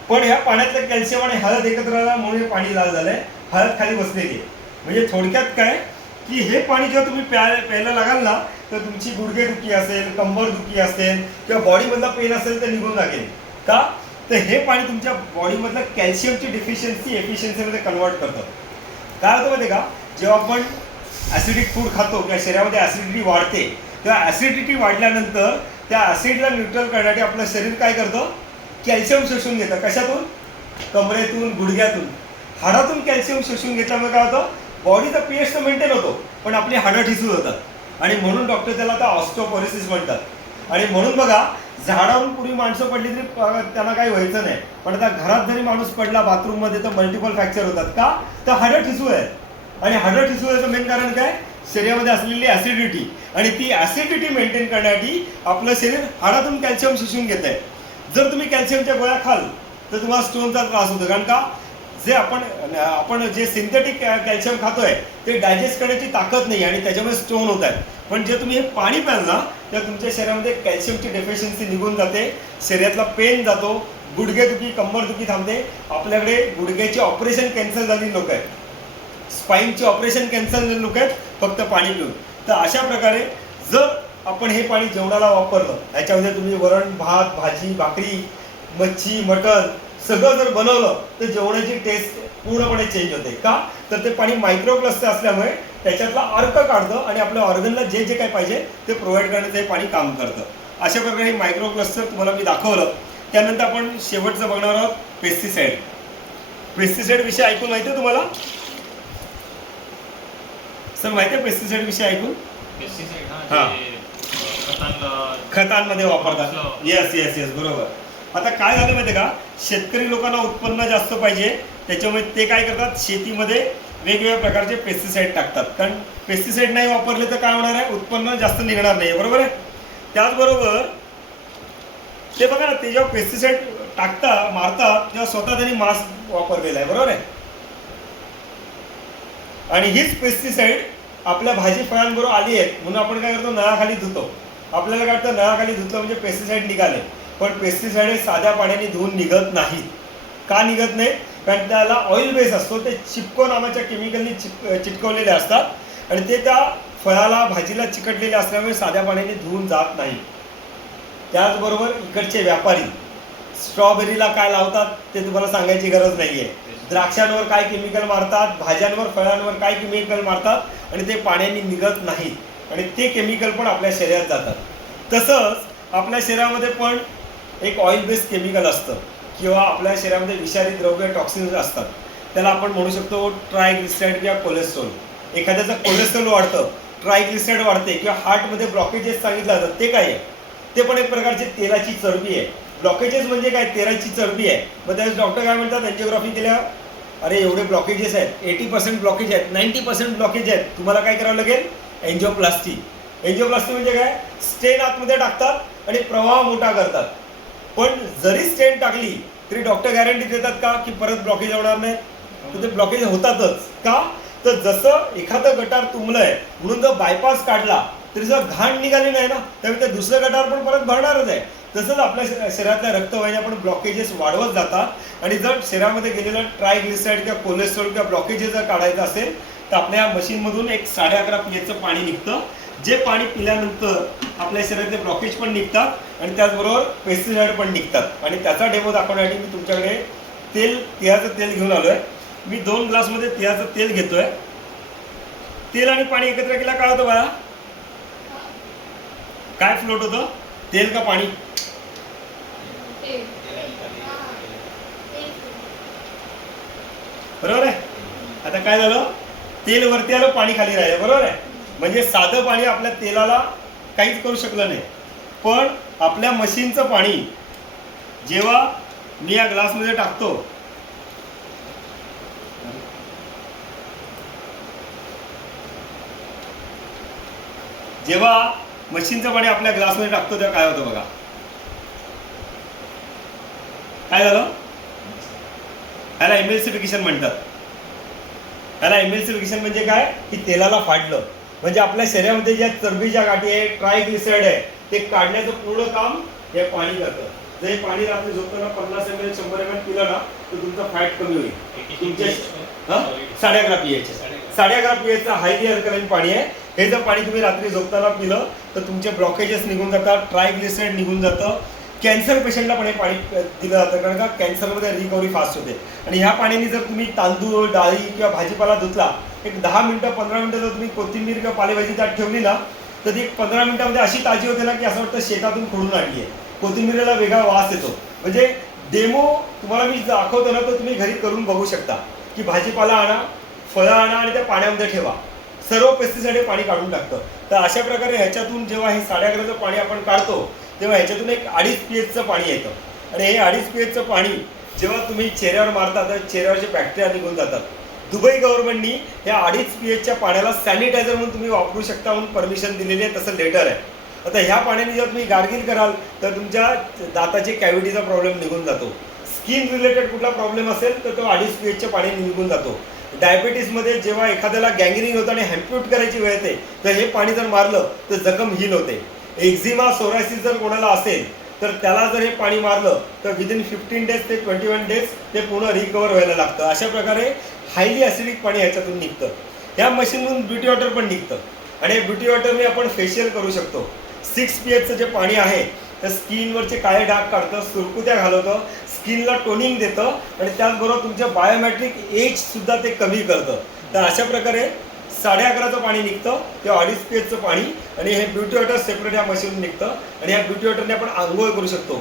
पण ह्या पाण्यातलं कॅल्शियम आणि हळद एकत्र आल्यामुळे पाणी लाल झालंय, हळद खाली बसलेली आहे. म्हणजे थोडक्यात काय की हे पाणी जेव्हा तुम्ही प्यायला लागाल ना, तर तुमची गुडघेदुखी असेल, कंबर दुखी असेल किंवा बॉडीमधला पेन असेल तर निघून लागेल. का, तर हे पाणी तुमच्या बॉडीमधलं कॅल्शियमची डिफिशियन्सी एफिशियन्सीमध्ये कन्वर्ट करतं. काय होतं माहिती का, जेव्हा आपण ॲसिडिक फूड खातो किंवा शरीरामध्ये ॲसिडिटी वाढते, तेव्हा ॲसिडिटी वाढल्यानंतर त्या ॲसिडला न्यूट्रल करण्यासाठी आपलं शरीर काय करतं, कॅल्शियम शोषून घेतं. कशातून, कमरेतून, गुडघ्यातून, हाडातून कॅल्शियम शोषून घेतल्यामुळे काय होतं, बॉडीचा पीएच तर मेंटेन होतो पण आपली हाडं ठिसूळ होतात. आणि म्हणून डॉक्टर त्याला आता ऑस्टिओपोरोसिस म्हणतात. आणि म्हणून बघा, झाडावरून पूर्वी माणसं पडली तरी त्यांना काही व्हायचं नाही, पण आता घरात जरी माणूस पडला बाथरूममध्ये तर मल्टिपल फ्रॅक्चर होतात. का, तर हाडं ठिसूळ आहेत. आणि हाडं ठिसूळ याचं मेन कारण काय, शरीरामध्ये असलेली ॲसिडिटी. आणि ती ॲसिडिटी मेंटेन करण्यासाठी आपलं शरीर हाडातून कॅल्शियम शोषून घेत आहे. जर तुम्ही कॅल्शियमच्या गोळ्या खाल तर तुम्हाला स्टोनचा त्रास होतो. कारण का, जे आपण जे सिंथेटिक कॅल्शियम खातोय ते डायजेस्ट करण्याची ताकद नाही आणि त्याच्यामुळे स्टोन होत आहे. पण जे तुम्ही हे पाणी प्याल ना, तर तुमच्या शरीरामध्ये कॅल्शियमची डेफिशियन्सी निघून जाते, शरीरातला पेन जातो, गुडघेदुखी, कंबरदुखी थांबते. आपल्याकडे गुडघ्याची ऑपरेशन कॅन्सल झालेली लोक आहेत, स्पाईनची ऑपरेशन कॅन्सल झालेली लोक आहेत फक्त पाणी पिऊन. तर अशा प्रकारे जर आपण हे पाणी जेवणाला वापरलं, ह्याच्यामध्ये तुम्ही वरण, भात, भाजी, भाकरी, मच्छी, मटण सगळं जर बनवलं तर जेवणाची टेस्ट पूर्णपणे चेंज होते. का तर ते पाणी मायक्रो क्लस्टर असल्यामुळे त्याच्यातला अर्क काढतं आणि आपल्या ऑर्गनला जे जे काय पाहिजे ते प्रोव्हाइड करण्याचं हे पाणी काम करतं. अशा प्रकारे हे मायक्रो क्लस्टर तुम्हाला मी दाखवलं. त्यानंतर आपण शेवटचं बघणार आहोत पेस्टिसाइड. पेस्टिसाइड विषय ऐकून माहिती आहे तुम्हाला सर? माहिती आहे पेस्टिसाइड विषय ऐकून? हा. खतांमध्ये वापरतात. येस येस येस बरोबर. आता काय झालं माहिती आहे का, शेतकरी लोकांना उत्पन्न जास्त पाहिजे त्याच्यामुळे ते काय करतात, शेतीमध्ये वेगवेगळ्या प्रकारचे पेस्टिसाइड टाकतात. कारण पेस्टिसाइड नाही वापरले तर काय होणार आहे, उत्पन्न जास्त निघणार नाही. बरोबर आहे. त्याचबरोबर ते बघा ना, ते जेव्हा पेस्टिसाइड मारतात तेव्हा स्वतः त्यांनी मास्क वापरलेला आहे. बरोबर आहे. आणि हीच पेस्टिसाइड आपल्या भाजी फळांबरोबर आली आहेत म्हणून आपण काय करतो, नळाखाली धुतो. आपल्याला काय वाटतं नळाखाली धुतलं म्हणजे पेस्टिसाइड निघाले, पण पेस्टिसाइड हे साध्या पाण्याने धुवून निघत नाहीत. का निघत नाही? कारण त्याला ऑइल बेस असतो. ते चिपको नावाच्या केमिकलनी चिटकवलेले असतात आणि ते त्या फळाला भाजीला चिकटलेले असल्यामुळे साध्या पाण्याने धुवून जात नाही. त्याचबरोबर इकडचे व्यापारी स्ट्रॉबेरीला काय लावतात ते तुम्हाला सांगायची गरज नाही आहे. द्राक्षांवर काय केमिकल मारतात, भाज्यांवर फळांवर काय केमिकल मारतात आणि ते पाण्याने निघत नाहीत आणि ते केमिकल पण आपल्या शरीरात जातात. तसंच आपल्या शरीरामध्ये पण एक ऑइल बेस्ड केमिकल असतं किंवा आपल्या शरीरामध्ये विषारी द्रव्य टॉक्सिन्स असतात. त्याला आपण म्हणू शकतो ट्रायग्लिसराईड किंवा कोलेस्ट्रॉल. एखाद्याचं कोलेस्ट्रॉल वाढतं, ट्रायग्लिसराईड वाढते किंवा हार्टमध्ये ब्लॉकेजेस सांगितलं जातं. ते काय आहे? ते पण एक प्रकारची तेलाची चरबी आहे. ब्लॉकेजेस म्हणजे काय, तेलाची चरबी आहे. मग त्यावेळेस डॉक्टर काय म्हणतात, एन्जिओग्राफी केल्या, अरे एवढे ब्लॉकेजेस आहेत, 80% ब्लॉकेज आहेत, 90% ब्लॉकेज आहेत, तुम्हाला काय करावं लागेल, एन्जिओप्लास्टी. एन्जिओप्लास्टी म्हणजे काय, स्टेन आतमध्ये टाकतात आणि प्रवाह मोठा करतात. पण जरी स्टेन टाकली तरी डॉक्टर गॅरंटी देतात का की परत ब्लॉकेज होणार नाही? तर ते ब्लॉकेज होतातच. का तर जसं एखादं गटार तुंबलंय म्हणून जर बायपास काढला तरी जर घाण निघाली नाही ना, त्यामुळे ते दुसरं गटार पण परत भरणारच आहे. तसंच आपल्या शरीरातल्या रक्तवाहिन्या पण ब्लॉकेजेस वाढवत जातात आणि जर शरीरामध्ये गेलेलं ट्रायग्लिसराईड किंवा कोलेस्ट्रॉल किंवा ब्लॉकेजेस जर काढायचं असेल तर आपल्या मशीनमधून एक 11.5 pH पाणी निघतं. जे पाणी पिल्यानंतर आपल्या शरीरातले ब्लॉकेज पण निघतात आणि त्याचबरोबर पेस्टिसाइड पण निघतात. आणि त्याचा डेमो दाखवण्यासाठी मी तुमच्याकडे तिळाचं तेल घेऊन आलो आहे. मी 2 ग्लासमध्ये तिळाचं तेल घेतोय. तेल आणि पाणी एकत्र केला काय होतं बाळा? काय फ्लोट होतं, तेल का पाणी? बरोबर आहे. आता काय झालं, तेल वरती आलं, पाणी खाली राहिलं. बरोबर आहे. म्हणजे साधं पाणी आपल्या तेलाला काहीच करू शकलं नाही. पण आपल्या मशीनचं पाणी जेव्हा मी या ग्लासमध्ये टाकतो, जेव्हा मशीनचं पाणी आपल्या ग्लासमध्ये टाकतो तेव्हा काय होतं बघा. काय झालं, ह्याला एमल्सिफिकेशन म्हणतात. ह्याला एमल्सिफिकेशन म्हणजे काय की तेलाला फाडलं. म्हणजे आपल्या शरीरामध्ये ज्या चरबीच्या गाठी आहे, ट्रायग्लिसराईड आहे, ते काढण्याचं पूर्ण काम हे पाणी करतं. जर हे पाणी रात्री झोपताना 50 ml 100 ml पिलं ना तर तुमचा फॅट कमी होईल. तुमच्या 11.5 pH 11.5 pH हायली अल्कलाईन पाणी आहे. हे जर पाणी तुम्ही रात्री झोपताना पिलं तर तुमचे ब्लॉकेजेस निघून जातात, ट्रायग्लिसराईड निघून जातं. कॅन्सर पेशंटला पण हे पाणी दिलं जातं कारण का कॅन्सरमध्ये रिकव्हरी फास्ट होते. आणि ह्या पाण्याने जर तुम्ही तांदूळ, डाळी किंवा भाजीपाला धुतला, एक 10 मिनिटं 15 मिनिटं जर तुम्ही कोथिंबीर किंवा पालेभाजी त्यात ठेवली ना तर ती 15 मिनिटामध्ये अशी ताजी होते ना की असं वाटतं शेतातून खोडून आणली आहे. कोथिंबीरीला वेगळा वास येतो. म्हणजे डेमो तुम्हाला मी दाखवतो ना तर तुम्ही घरी करून बघू शकता की भाजीपाला आणा, फळं आणा आणि त्या पाण्यामध्ये ठेवा. सर्व पेस्टिसाइड पाणी काढून टाकतं. तर अशा प्रकारे ह्याच्यातून जेव्हा हे 11.5 पाणी आपण काढतो तेव्हा ह्याच्यातून एक 2.5 pH पाणी येतं. आणि हे 2.5 pH पाणी जेव्हा तुम्ही चेहऱ्यावर मारता तर चेहऱ्यावरचे बॅक्टेरिया निघून जातात. दुबई गव्हर्नमेंटनी या 2.5 pH पाण्याला सॅनिटायझर म्हणून तुम्ही वापरू शकता म्हणून परमिशन दिलेली आहे, तसं लेटर आहे. आता ह्या पाण्याने जर तुम्ही गार्गिल कराल तर तुमच्या दाताची कॅव्हिटीचा प्रॉब्लेम निघून जातो. स्किन रिलेटेड कुठला प्रॉब्लेम असेल तर तो 2.5 pH पाणी निघून जातो. डायबिटीसमध्ये जेव्हा एखाद्याला गँग्रीन होतं आणि हॅम्प्यूट करायची वेळ येते तर हे पाणी जर मारलं तर जखम हील होते. एक्झिमा, सोरायसिस जर कोणाला असेल तर त्याला जर हे पाणी मारलं तर विदिन 15 days ते 21 days ते पूर्ण रिकवर व्हायला लागतं. अशा प्रकारे हायली ॲसिडिक पाणी ह्याच्यातून निघतं. या मशीनमधून ब्युटी वॉटर पण निघतं आणि ब्युटी वॉटरने आपण फेशियल करू शकतो. 6 pH जे पाणी आहे तर स्किनवरचे काळे डाग काढतं, सुरकुत्या घालवतं, स्किनला टोनिंग देतं आणि त्याचबरोबर तुमचं बायोमॅट्रिक एजसुद्धा ते कमी करतं. तर अशा प्रकारे 11.5चं पाणी निघतं, ते 2.5 pHचं पाणी आणि हे ब्युटी वॉटर सेपरेट या मशीनून निघतं आणि ह्या ब्युटी वॉटरने आपण आंघोळ करू शकतो,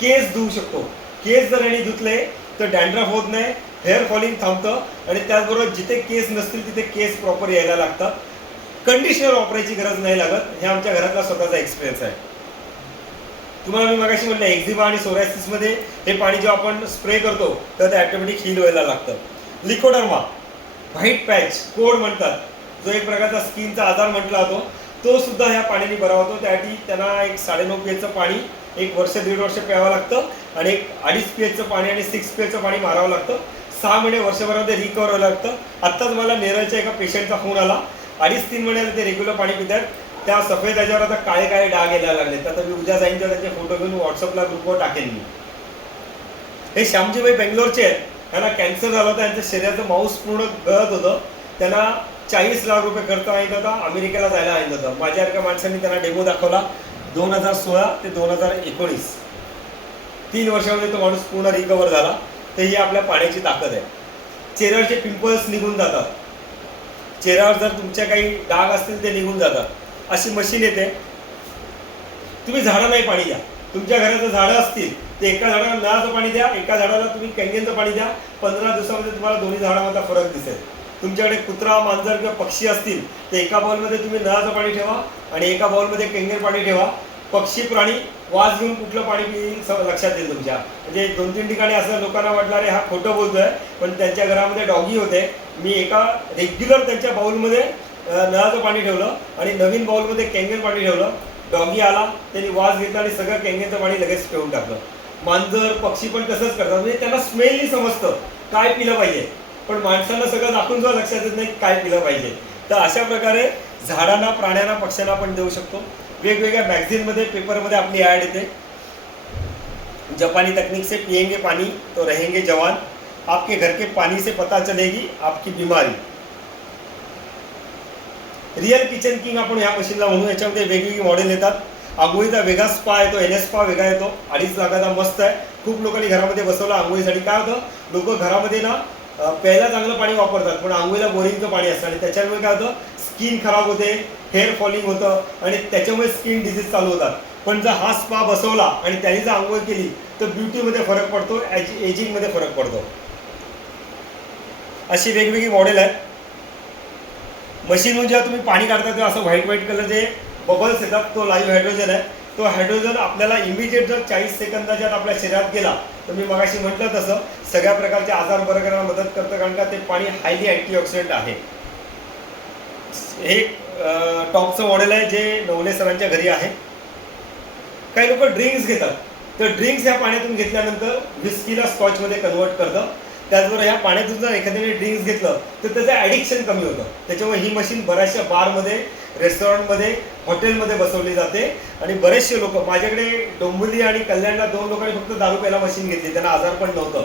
केस धुवू शकतो. केस जर यांनी धुतले तर डॅन्ड्रफ होत नाही, हेअर फॉलिंग थांबतं आणि त्याचबरोबर जिथे केस नसतील तिथे केस प्रॉपर यायला लागतात. कंडिशनर वापरायची गरज नाही लागत. हे आमच्या घरातला स्वतःचा एक्सपिरियन्स आहे. तुम्हाला मी मगाशी म्हटलं एक्झिमा आणि सोरायसिसमध्ये हे पाणी जेव्हा आपण स्प्रे करतो तर ते ॲटोमॅटिक हील व्हायला लागतं. लिकोडर्मा, व्हाईट पॅच, कोड म्हणतात, जो एक प्रकारचा स्किनचा आजार म्हटला जातो, तो सुद्धा ह्या पाण्याने बरा होतो. त्यासाठी त्यांना एक 9.5 pHचं पाणी 1 वर्ष 1.5 वर्ष प्यावं लागतं आणि एक 2.5 pHचं पाणी आणि 6 pHचं पाणी मारावं लागतं. 6 महिने वर्षभरामध्ये रिकवर व्हायला लागतं. आत्ताच मला नेरळच्या एका पेशंटचा फोन आला, 2.5-3 महिन्याला ते रेग्युलर पाणी पितात, त्या सफेद ह्याच्यावर आता काळे काळे डाग यायला लागले. तर आता मी उद्या जाईन तर त्यांचे फोटो घेऊन व्हॉट्सअपला ग्रुपवर टाकेन मी. हे श्यामजीबाई बेंगलोरचे आहेत. त्यांना कॅन्सर झाला होता, त्यांच्या शरीराचं मांस पूर्ण गळत होतं. त्यांना 40 लाख रुपये खर्च आणत होता, अमेरिकेला जायला आणत होतं. माझ्यासारख्या माणसांनी त्यांना डेमो दाखवला. 2016 ते 2019 3 वर्षामध्ये तो माणूस पूर्ण रिकवर झाला. तर ही आपल्या पाण्याची ताकद आहे. चेहऱ्यावरचे पिंपल्स निघून जातात, चेहऱ्यावर जर तुमच्या काही डाग असतील ते निघून जातात. अशी मशीन येते. तुम्ही झाडांनाही पाणी द्या. तुमच्या घरात जर झाडं असतील तर एका झाडाला नळाचं पाणी द्या, एका झाडाला तुम्ही कॅंगेनचं पाणी द्या. 15 दिवसामध्ये तुम्हाला दोन्ही झाडांमधला फरक दिसेल. तुमच्याकडे कुत्रा, मांजर किंवा पक्षी असतील तर एका बाउलमध्ये तुम्ही नळाचं पाणी ठेवा आणि एका बाउलमध्ये कॅंगेन पाणी ठेवा. पक्षी प्राणी वास घेऊन कुठलं पाणी पिईल लक्षात येईल तुमच्या. म्हणजे 2-3 ठिकाणी असं लोकांना वाटलं अरे हा खोटं बोलतोय, पण त्यांच्या घरामध्ये डॉगी होते. मी एका रेग्युलर त्यांच्या बाउलमध्ये नळाचं पाणी ठेवलं आणि नवीन बाउलमध्ये कॅंगेन पाणी ठेवलं. डॉगी आला, त्यांनी वास घेतला आणि सगळं कॅंगेनचं पाणी लगेच पिऊन टाकलं. मांजर, पक्षी पण तसंच करतात. म्हणजे त्यांना स्मेलनी समजतं काय पिलं पाहिजे, पण माणसांना सगळं दाखवून सुद्धा लक्षात येत नाही काय पिलं पाहिजे. तर अशा प्रकारे झाडांना, प्राण्यांना, पक्ष्यांना आपण देऊ शकतो. वेगवेगळ्या मॅगझिनमध्ये, पेपरमध्ये आपली ॲड येते. जापानी तकनीक से पिएंगे पानी तो रहेंगे जवान, आपके घर के पानी से पता चलेगी आपकी बीमारी. रिअल किचन किंग आपण ह्या मशीनला म्हणू. याच्यामध्ये वेगवेगळी मॉडेल येतात. आंघोळीचा वेगळा स्पा येतो, NS स्पा वेगळा येतो, 2.5 लाखाचा मस्त आहे. खूप लोकांनी घरामध्ये बसवला आंघोळीसाठी. काय होतं, लोक घरामध्ये ना प्यायला चांगलं पाणी वापरतात, पण आंघोळीला बोरिंगचं पाणी असतं आणि त्याच्यामुळे काय होतं, स्किन खराब होते, हेअर फॉलिंग होतं आणि त्याच्यामुळे स्किन डिसीज चालू होतात. पण जर हा स्पा बसवला आणि त्यांनी जर आंघोळ केली तर ब्युटीमध्ये फरक पडतो, एजिंगमध्ये फरक पडतो. अशी वेगवेगळी मॉडेल आहेत. मशीनमध्ये जेव्हा तुम्ही पाणी काढता तेव्हा असं व्हाईट कलर जे बबल्स येतात, तो लाईव्ह हायड्रोजन आहे. तो हायड्रोजन आपल्याला इमिजिएट जर 40 सेकंदाच्या आत आपल्या शरीरात गेला तर मी मगाशी म्हटलं तसं सगळ्या प्रकारचे आजार बरं करायला मदत करतं, कारण का ते पाणी हायली अँटीऑक्सिडंट आहे. हे टॉपचं मॉडेल आहे जे नवले सरांच्या घरी आहे. काही लोक ड्रिंक्स घेतात, तर ड्रिंक्स ह्या पाण्यातून घेतल्यानंतर विस्कीला स्कॉचमध्ये कन्वर्ट करतं. त्याचबरोबर ह्या पाण्यातून जर एखाद्याने ड्रिंक्स घेतलं तर त्याचं ॲडिक्शन कमी होतं. त्याच्यामुळे ही मशीन बऱ्याचशा बारमध्ये, रेस्टॉरंटमध्ये, हॉटेलमध्ये बसवली जाते. आणि बरेचसे लोक, माझ्याकडे डोंबिवली आणि कल्याणला 2 लोकांनी फक्त दारू प्यायला मशीन घेतली, त्यांना आजार पण नव्हतं.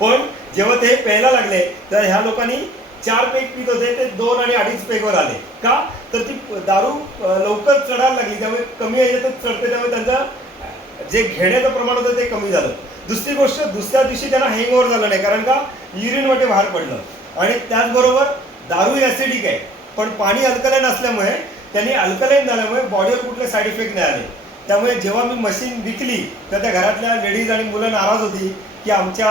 पण जेव्हा ते प्यायला लागले तर ह्या लोकांनी 4 पेग पित होते, ते 2 आणि 2.5 पेगवर आले. का तर ती दारू लवकर चढायला लागली, त्यामुळे कमी याच्यातच चढते, त्यामुळे त्यांचं जे घेण्याचं प्रमाण होतं ते कमी झालं. दुसरी गोष्ट, दुसऱ्या दिवशी त्यांना हँगओव्हर झालं नाही, कारण का युरिनमध्ये बाहेर पडलं. आणि त्याचबरोबर दारू ॲसिडिक आहे, पण पाणी अल्कलाईन असल्यामुळे त्यांनी अल्कलाईन झाल्यामुळे बॉडीवर कुठले साईड इफेक्ट नाही आले. त्यामुळे जेव्हा मी मशीन विकली तर त्या घरातल्या लेडीज आणि मुलं नाराज होती की आमच्या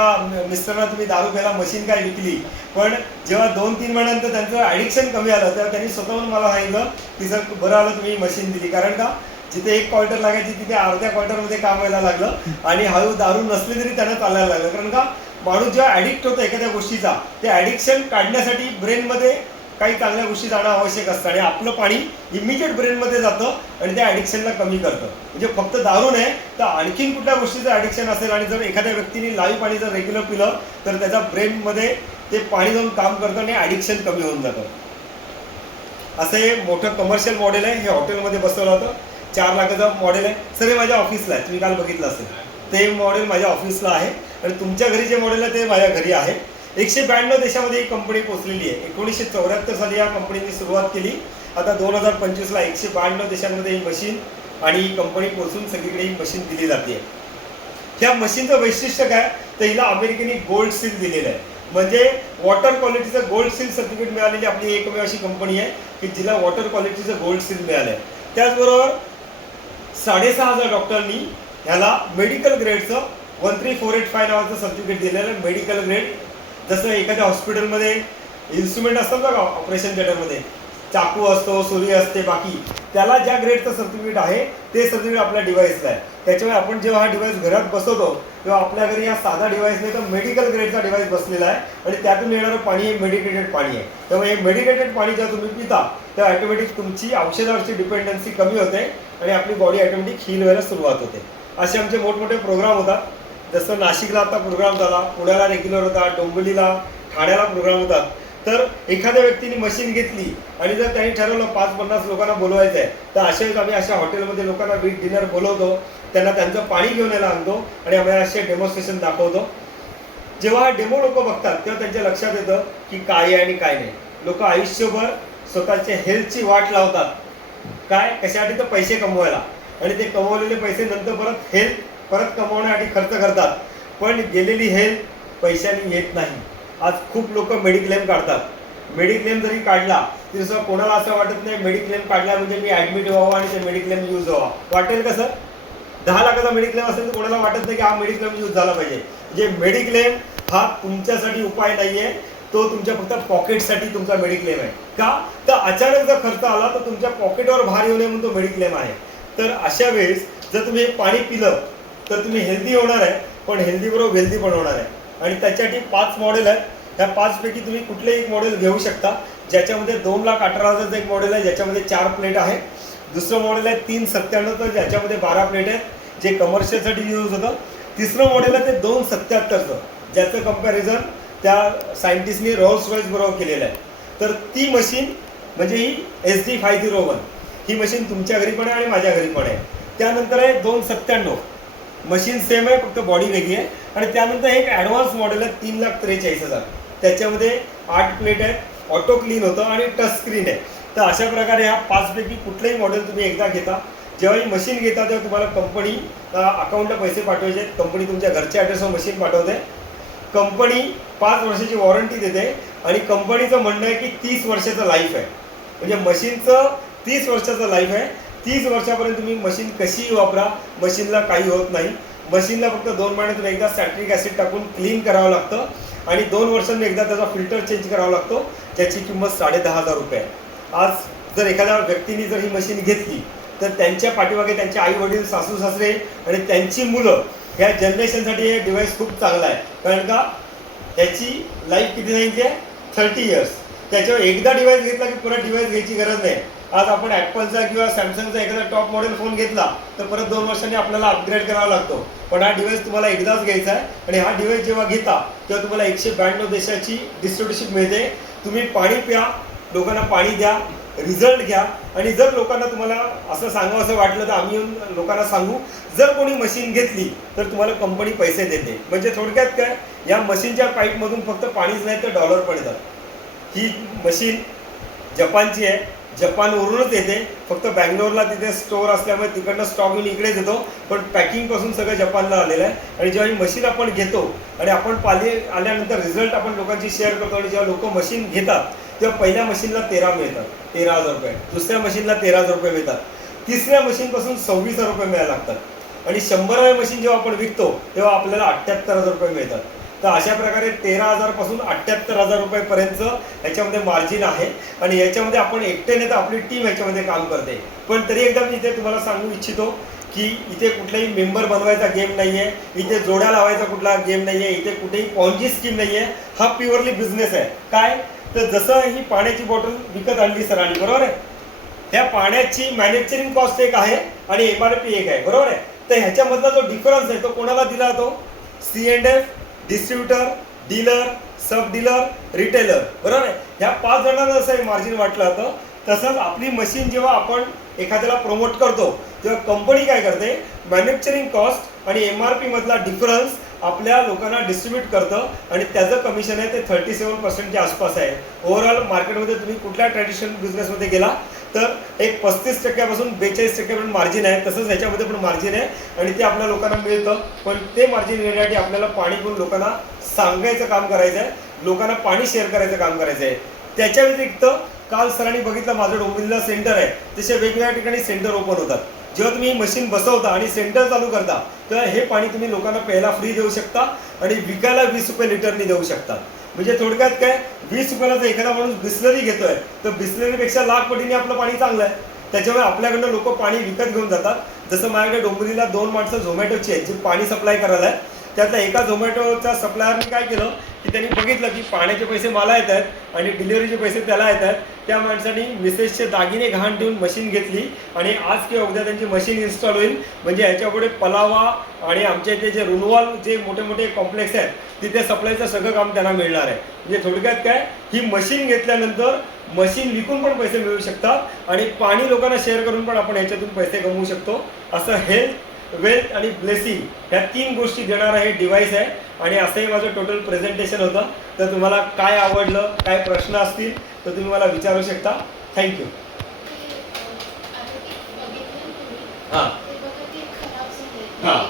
मिस्टरना तुम्ही दारू प्यायला मशीन काय विकली. पण जेव्हा 2-3 महिन्यानंतर त्यांचं ॲडिक्शन कमी आलं तेव्हा त्यांनी स्वतःहून मला सांगितलं की सर बरं आलं तुम्ही मशीन दिली, कारण का जिथे 1 क्वार्टर लागायची तिथे अर्ध्या क्वार्टरमध्ये काम व्हायला लागलं आणि हळू दारू नसली तरी त्यांना चालायला लागलं. कारण का माणूस जेव्हा ॲडिक्ट होतो एखाद्या गोष्टीचा, ते ॲडिक्शन काढण्यासाठी ब्रेनमध्ये काही चांगल्या गोष्टी जाणं आवश्यक असतं आणि आपलं पाणी इमिजिएट ब्रेनमध्ये जातं आणि त्या ॲडिक्शनला कमी करतं. म्हणजे फक्त दारू नाही तर आणखीन कुठल्या गोष्टीचं ॲडिक्शन असेल आणि जर एखाद्या व्यक्तीने लाईव्ह पाणी जर रेग्युलर पिलं तर त्याच्या ब्रेनमध्ये ते पाणी जाऊन काम करतं आणि ॲडिक्शन कमी होऊन जातं. असं हे मोठं कमर्शियल मॉडेल आहे. हे हॉटेलमध्ये बसवलं होतं. 4 लाखाचं मॉडेल आहे. सर हे माझ्या ऑफिसला आहे, तुम्ही काल बघितलं असेल. ते मॉडेल माझ्या ऑफिसला आहे आणि तुमच्या घरी जे मॉडेल आहे ते माझ्या घरी आहे. 192 देशामध्ये ही कंपनी पोचलेली आहे. 1974 साली या कंपनीने सुरुवात केली. आता 2025ला 192 देशांमध्ये ही मशीन आणि ही कंपनी पोचून सगळीकडे ही मशीन दिली जाते. ह्या मशीनचं वैशिष्ट्य काय तर हिला अमेरिकेने गोल्ड सील दिलेलं आहे. म्हणजे वॉटर क्वालिटीचं गोल्ड सील सर्टिफिकेट मिळालेली आपली एकमेव अशी कंपनी आहे की जिला वॉटर क्वालिटीचं गोल्ड सील मिळालं आहे. त्याचबरोबर 6,500 डॉक्टरांनी ह्याला मेडिकल ग्रेडचं 13485 नावाचं सर्टिफिकेट दिलेलं आहे. मेडिकल ग्रेड जसं एखाद्या हॉस्पिटलमध्ये इन्स्ट्रुमेंट असतात बघा, ऑपरेशन थिएटरमध्ये चाकू असतो, सुरी असते, बाकी त्याला ज्या ग्रेडचं सर्टिफिकेट आहे ते सर्टिफिकेट आपल्या डिव्हाइसला आहे. त्याच्यामुळे आपण जेव्हा हा डिव्हाइस घरात बसवतो तेव्हा आपल्या घरी हा साधा डिव्हाइस नाही तर मेडिकल ग्रेडचा डिव्हाइस बसलेला आहे आणि त्यातून येणारं पाणी हे मेडिकेटेड पाणी आहे. त्यामुळे हे मेडिकेटेड पाणी जेव्हा तुम्ही पिता तेव्हा ऑटोमॅटिक तुमची औषधावरची डिपेंडन्सी कमी होते आणि आपली बॉडी ऑटोमॅटिक हील व्हायला सुरुवात होते. असे आमचे मोठमोठे प्रोग्राम होतात. जसं नाशिकला आता प्रोग्राम झाला, पुण्याला रेग्युलर होता, डोंबिवलीला, ठाण्याला प्रोग्राम होतात. तर एखाद्या व्यक्तीने मशीन घेतली आणि जर त्यांनी ठरवलं 5-50 लोकांना बोलवायचं आहे तर अशा वेळेस आम्ही अशा हॉटेलमध्ये लोकांना विथ डिनर बोलवतो, त्यांना त्यांचं पाणी घेऊन यायला आणतो आणि आम्ही असे डेमॉन्स्ट्रेशन दाखवतो. जेव्हा हा डेमो लोक बघतात तेव्हा त्यांच्या लक्षात येतं की काय आहे आणि काय नाही. लोक आयुष्यभर स्वतःच्या हेल्थची वाट लावतात, काय कशासाठी तर पैसे कमवायला, आणि ते कमवलेले पैसे नंतर हेल्थ परत कमवण्यासाठी खर्च करतात. पण गेलेली हेल्थ पैशाने येत नाही. आज खूप लोक मेडिक्लेम काढतात. मेडिक्लेम जरी काढला तरी सुद्धा कोणाला असं वाटत नाही मेडिक्लेम काढला म्हणजे मी ॲडमिट व्हावं आणि ते मेडिक्लेम यूज व्हावा. वाटेल कसं? 10 लाखाचा मेडिक्लेम असेल तर कोणाला वाटत नाही की हा मेडिक्लेम यूज झाला पाहिजे. म्हणजे मेडिक्लेम हा तुमच्यासाठी उपाय नाही आहे, तो तुमच्या फक्त पॉकेटसाठी तुमचा मेडिक्लेम आहे. का तर अचानक जर खर्च आला तर तुमच्या पॉकेटवर भार येऊ नये म्हणून तो मेडिक्लेम आहे. तर अशा वेळेस जर तुम्ही हे पाणी पिलं तर तुम्ही हेल्दी होणार आहे, पण हेल्दी बरोबर वेल्दी पण होणार आहे. आणि त्याच्यासाठी 5 मॉडेल आहेत. ह्या 5 पैकी तुम्ही कुठलेही एक मॉडेल घेऊ शकता. ज्याच्यामध्ये 2,18,000चं एक मॉडेल आहे ज्याच्यामध्ये 4 प्लेट आहे. दुसरं मॉडेल आहे 397चं ज्याच्यामध्ये 12 प्लेट आहे, जे कमर्शियलसाठी यूज होतं. तिसरं मॉडेल आहे ते 277चं ज्याचं कंपॅरिझन त्या सायंटिस्टनी रोल्स रॉयस बरोबर केलेलं आहे. तर ती मशीन म्हणजे ही SD501 ही मशीन तुमच्या घरी पण आहे आणि माझ्या घरी पण आहे. त्यानंतर आहे 297 मशीन सेम आहे, फक्त बॉडी वेगळी आहे. आणि त्यानंतर एक ॲडव्हान्स मॉडेल आहे 3,43,000 त्याच्यामध्ये 8 प्लेट आहेत, ऑटो क्लीन होतं आणि टच स्क्रीन आहे. तर अशा प्रकारे ह्या 5 पैकी कुठलंही मॉडेल तुम्ही एकदा घेता. जेव्हा ही मशीन घेता तेव्हा तुम्हाला कंपनी अकाउंटला पैसे पाठवायचे आहेत. कंपनी तुमच्या घरच्या ॲड्रेसवर मशीन पाठवते. कंपनी 5 वर्षाची वॉरंटी देते आणि कंपनीचं म्हणणं आहे की 30 वर्षाचं लाईफ आहे. म्हणजे मशीनचं 30 वर्षाचं लाईफ आहे. 30 वर्षापर्यंत तुम्ही मशीन कशीही वापरा, मशीनला काही होत नाही. मशीनला फक्त 2 महिन्यातून एकदा सॅट्रिक ॲसिड टाकून क्लीन करावं लागतं आणि 2 वर्षांनी एकदा त्याचा फिल्टर चेंज करावा लागतो, ज्याची किंमत 10,500 रुपये आहे. आज जर एखाद्या व्यक्तीने जर ही मशीन घेतली तर त्यांच्या पाठीमागे त्यांचे आई वडील, सासू सासरे आणि त्यांची मुलं ह्या जनरेशनसाठी हे डिव्हाइस खूप चांगला आहे. कारण का त्याची लाईफ किती सांगितली आहे? 30 इयर्स. त्याच्यावर एकदा डिव्हाइस घेतला की पुन्हा डिव्हाइस घ्यायची गरज नाही. आज आपण ॲपलचा किंवा सॅमसंगचा एखादा टॉप मॉडेल फोन घेतला तर परत 2 वर्षांनी आपल्याला अपग्रेड करावा लागतो. पण हा डिव्हाइस तुम्हाला एकदाच घ्यायचा आहे आणि हा डिव्हाइस जेव्हा घेता तेव्हा तुम्हाला 192 देशाची डिस्ट्रीब्युशन मिळते. तुम्ही पाणी प्या, लोकांना पाणी द्या, रिझल्ट घ्या. आणि जर लोकांना तुम्हाला असं सांगावं असं वाटलं तर आम्ही येऊन लोकांना सांगू, जर कोणी मशीन घेतली तर तुम्हाला कंपनी पैसे देते. म्हणजे थोडक्यात काय, या मशीनच्या पाईपमधून फक्त पाणीच नाही तर डॉलर पण येतात. ही मशीन जपानची आहे, जपानवरूनच येते. फक्त बँगलोरला तिथे स्टोअर असल्यामुळे तिकडनं स्टॉक घेऊन इकडेच येतो, पण पॅकिंगपासून सगळं जपानला आलेलं आहे. आणि जेव्हा ही मशीन आपण घेतो आणि आपण आल्यानंतर रिझल्ट आपण लोकांशी शेअर करतो आणि जेव्हा लोक मशीन घेतात तेव्हा पहिल्या मशीनला 13 मिळतात, 13,000 रुपये. दुसऱ्या मशीनला 13,000 रुपये मिळतात. तिसऱ्या मशीनपासून 26,000 रुपये मिळायला लागतात. आणि 100व्या मशीन जेव्हा आपण विकतो तेव्हा आपल्याला 78,000 रुपये मिळतात. तर अशा प्रकारे 13,000 पासून 78,000 रुपयेपर्यंत ह्याच्यामध्ये मार्जिन आहे. आणि याच्यामध्ये आपण एकट्याने तर आपली टीम ह्याच्यामध्ये काम करते. पण तरी एकदा मी इथे तुम्हाला सांगू इच्छितो की इथे कुठलाही मेंबर बनवायचा गेम नाही आहे, इथे जोड्या लावायचा कुठला गेम नाही आहे, इथे कुठेही पॉन्जी स्कीम नाही आहे. हा प्युअरली बिझनेस आहे. काय तर जसं ही पाण्याची बॉटल विकत आणली सरांनी, बरोबर आहे, ह्या पाण्याची मॅन्युफॅक्चरिंग कॉस्ट एक आहे आणि MRP एक आहे, बरोबर आहे. तर ह्याच्यामधला जो डिफरन्स आहे तो कोणाला दिला जातो? C&F, डिस्ट्रीब्युटर, डीलर, सब डीलर, रिटेलर, बरोबर आहे. ह्या 5 जणांना जसं मार्जिन वाटलं जातं तसंच आपली मशीन जेव्हा आपण एखाद्याला प्रमोट करतो तेव्हा कंपनी काय करते, मॅन्युफॅक्चरिंग कॉस्ट आणि MRP मधला डिफरन्स आपल्या लोकांना डिस्ट्रीब्यूट करतं आणि त्याचं कमिशन आहे ते 37% च्या आसपास आहे. ओव्हरऑल मार्केटमध्ये तुम्ही कुठल्या ट्रॅडिशनल बिझनेसमध्ये गेला तर एक 35% 42% मार्जिन आहे. तसंच ह्याच्यामध्ये पण मार्जिन आहे आणि ते आपल्या लोकांना मिळतं. पण ते मार्जिन घेण्यासाठी आपल्याला पाणी पण लोकांना सांगायचं काम करायचं आहे, लोकांना पाणी शेअर करायचं काम करायचं आहे. त्याच्या व्यतिरिक्त काल सरांनी बघितलं माझं डोंबिवलीला सेंटर आहे, तसे वेगवेगळ्या ठिकाणी सेंटर ओपन होतात. जेव्हा तुम्ही मशीन बसवता आणि सेंटर चालू करता तेव्हा हे पाणी तुम्ही लोकांना प्यायला फ्री देऊ शकता आणि विकायला 20 रुपये लिटरनी देऊ शकता. म्हणजे थोडक्यात काय, 20 रुपयाला जर एखादा माणूस बिस्लरी घेतोय तर बिस्लरीपेक्षा लाख पटीने आपलं पाणी चांगलं आहे. त्याच्यामुळे आपल्याकडनं लोक पाणी विकत घेऊन जातात. जसं माझ्याकडे डोंबिवलीला 2 माणसं झोमॅटोची आहेत जी पाणी सप्लाय करायला आहेत. त्यातल्या एका झोमॅटोच्या सप्लायरने काय केलं की त्यांनी बघितलं की पाण्याचे पैसे मला येत आहेत आणि डिलिव्हरीचे पैसे त्याला येत आहेत. त्या माणसाने मिसेसचे दागिने गहाण ठेवून मशीन घेतली आणि आज किंवा उद्या त्यांची मशीन इन्स्टॉल होईल. म्हणजे ह्याच्यापुढे पलावा आणि आमच्या इथे जे रुनवाल जे मोठे मोठे कॉम्प्लेक्स आहेत तिथे सप्लायचं सगळं काम त्यांना मिळणार आहे. म्हणजे थोडक्यात काय, ही मशीन घेतल्यानंतर मशीन विकून पण पैसे मिळू शकतात आणि पाणी लोकांना शेअर करून पण आपण ह्याच्यातून पैसे कमवू शकतो. असं हेल्थ, वेल्थ आणि ब्लेसिंग ह्या 3 गोष्टी देणारं हे डिव्हाइस आहे. आणि असंही माझं टोटल प्रेझेंटेशन होतं. तर तुम्हाला काय आवडलं, काय प्रश्न असतील तर तुम्ही मला विचारू शकता. थँक्यू. हां हां.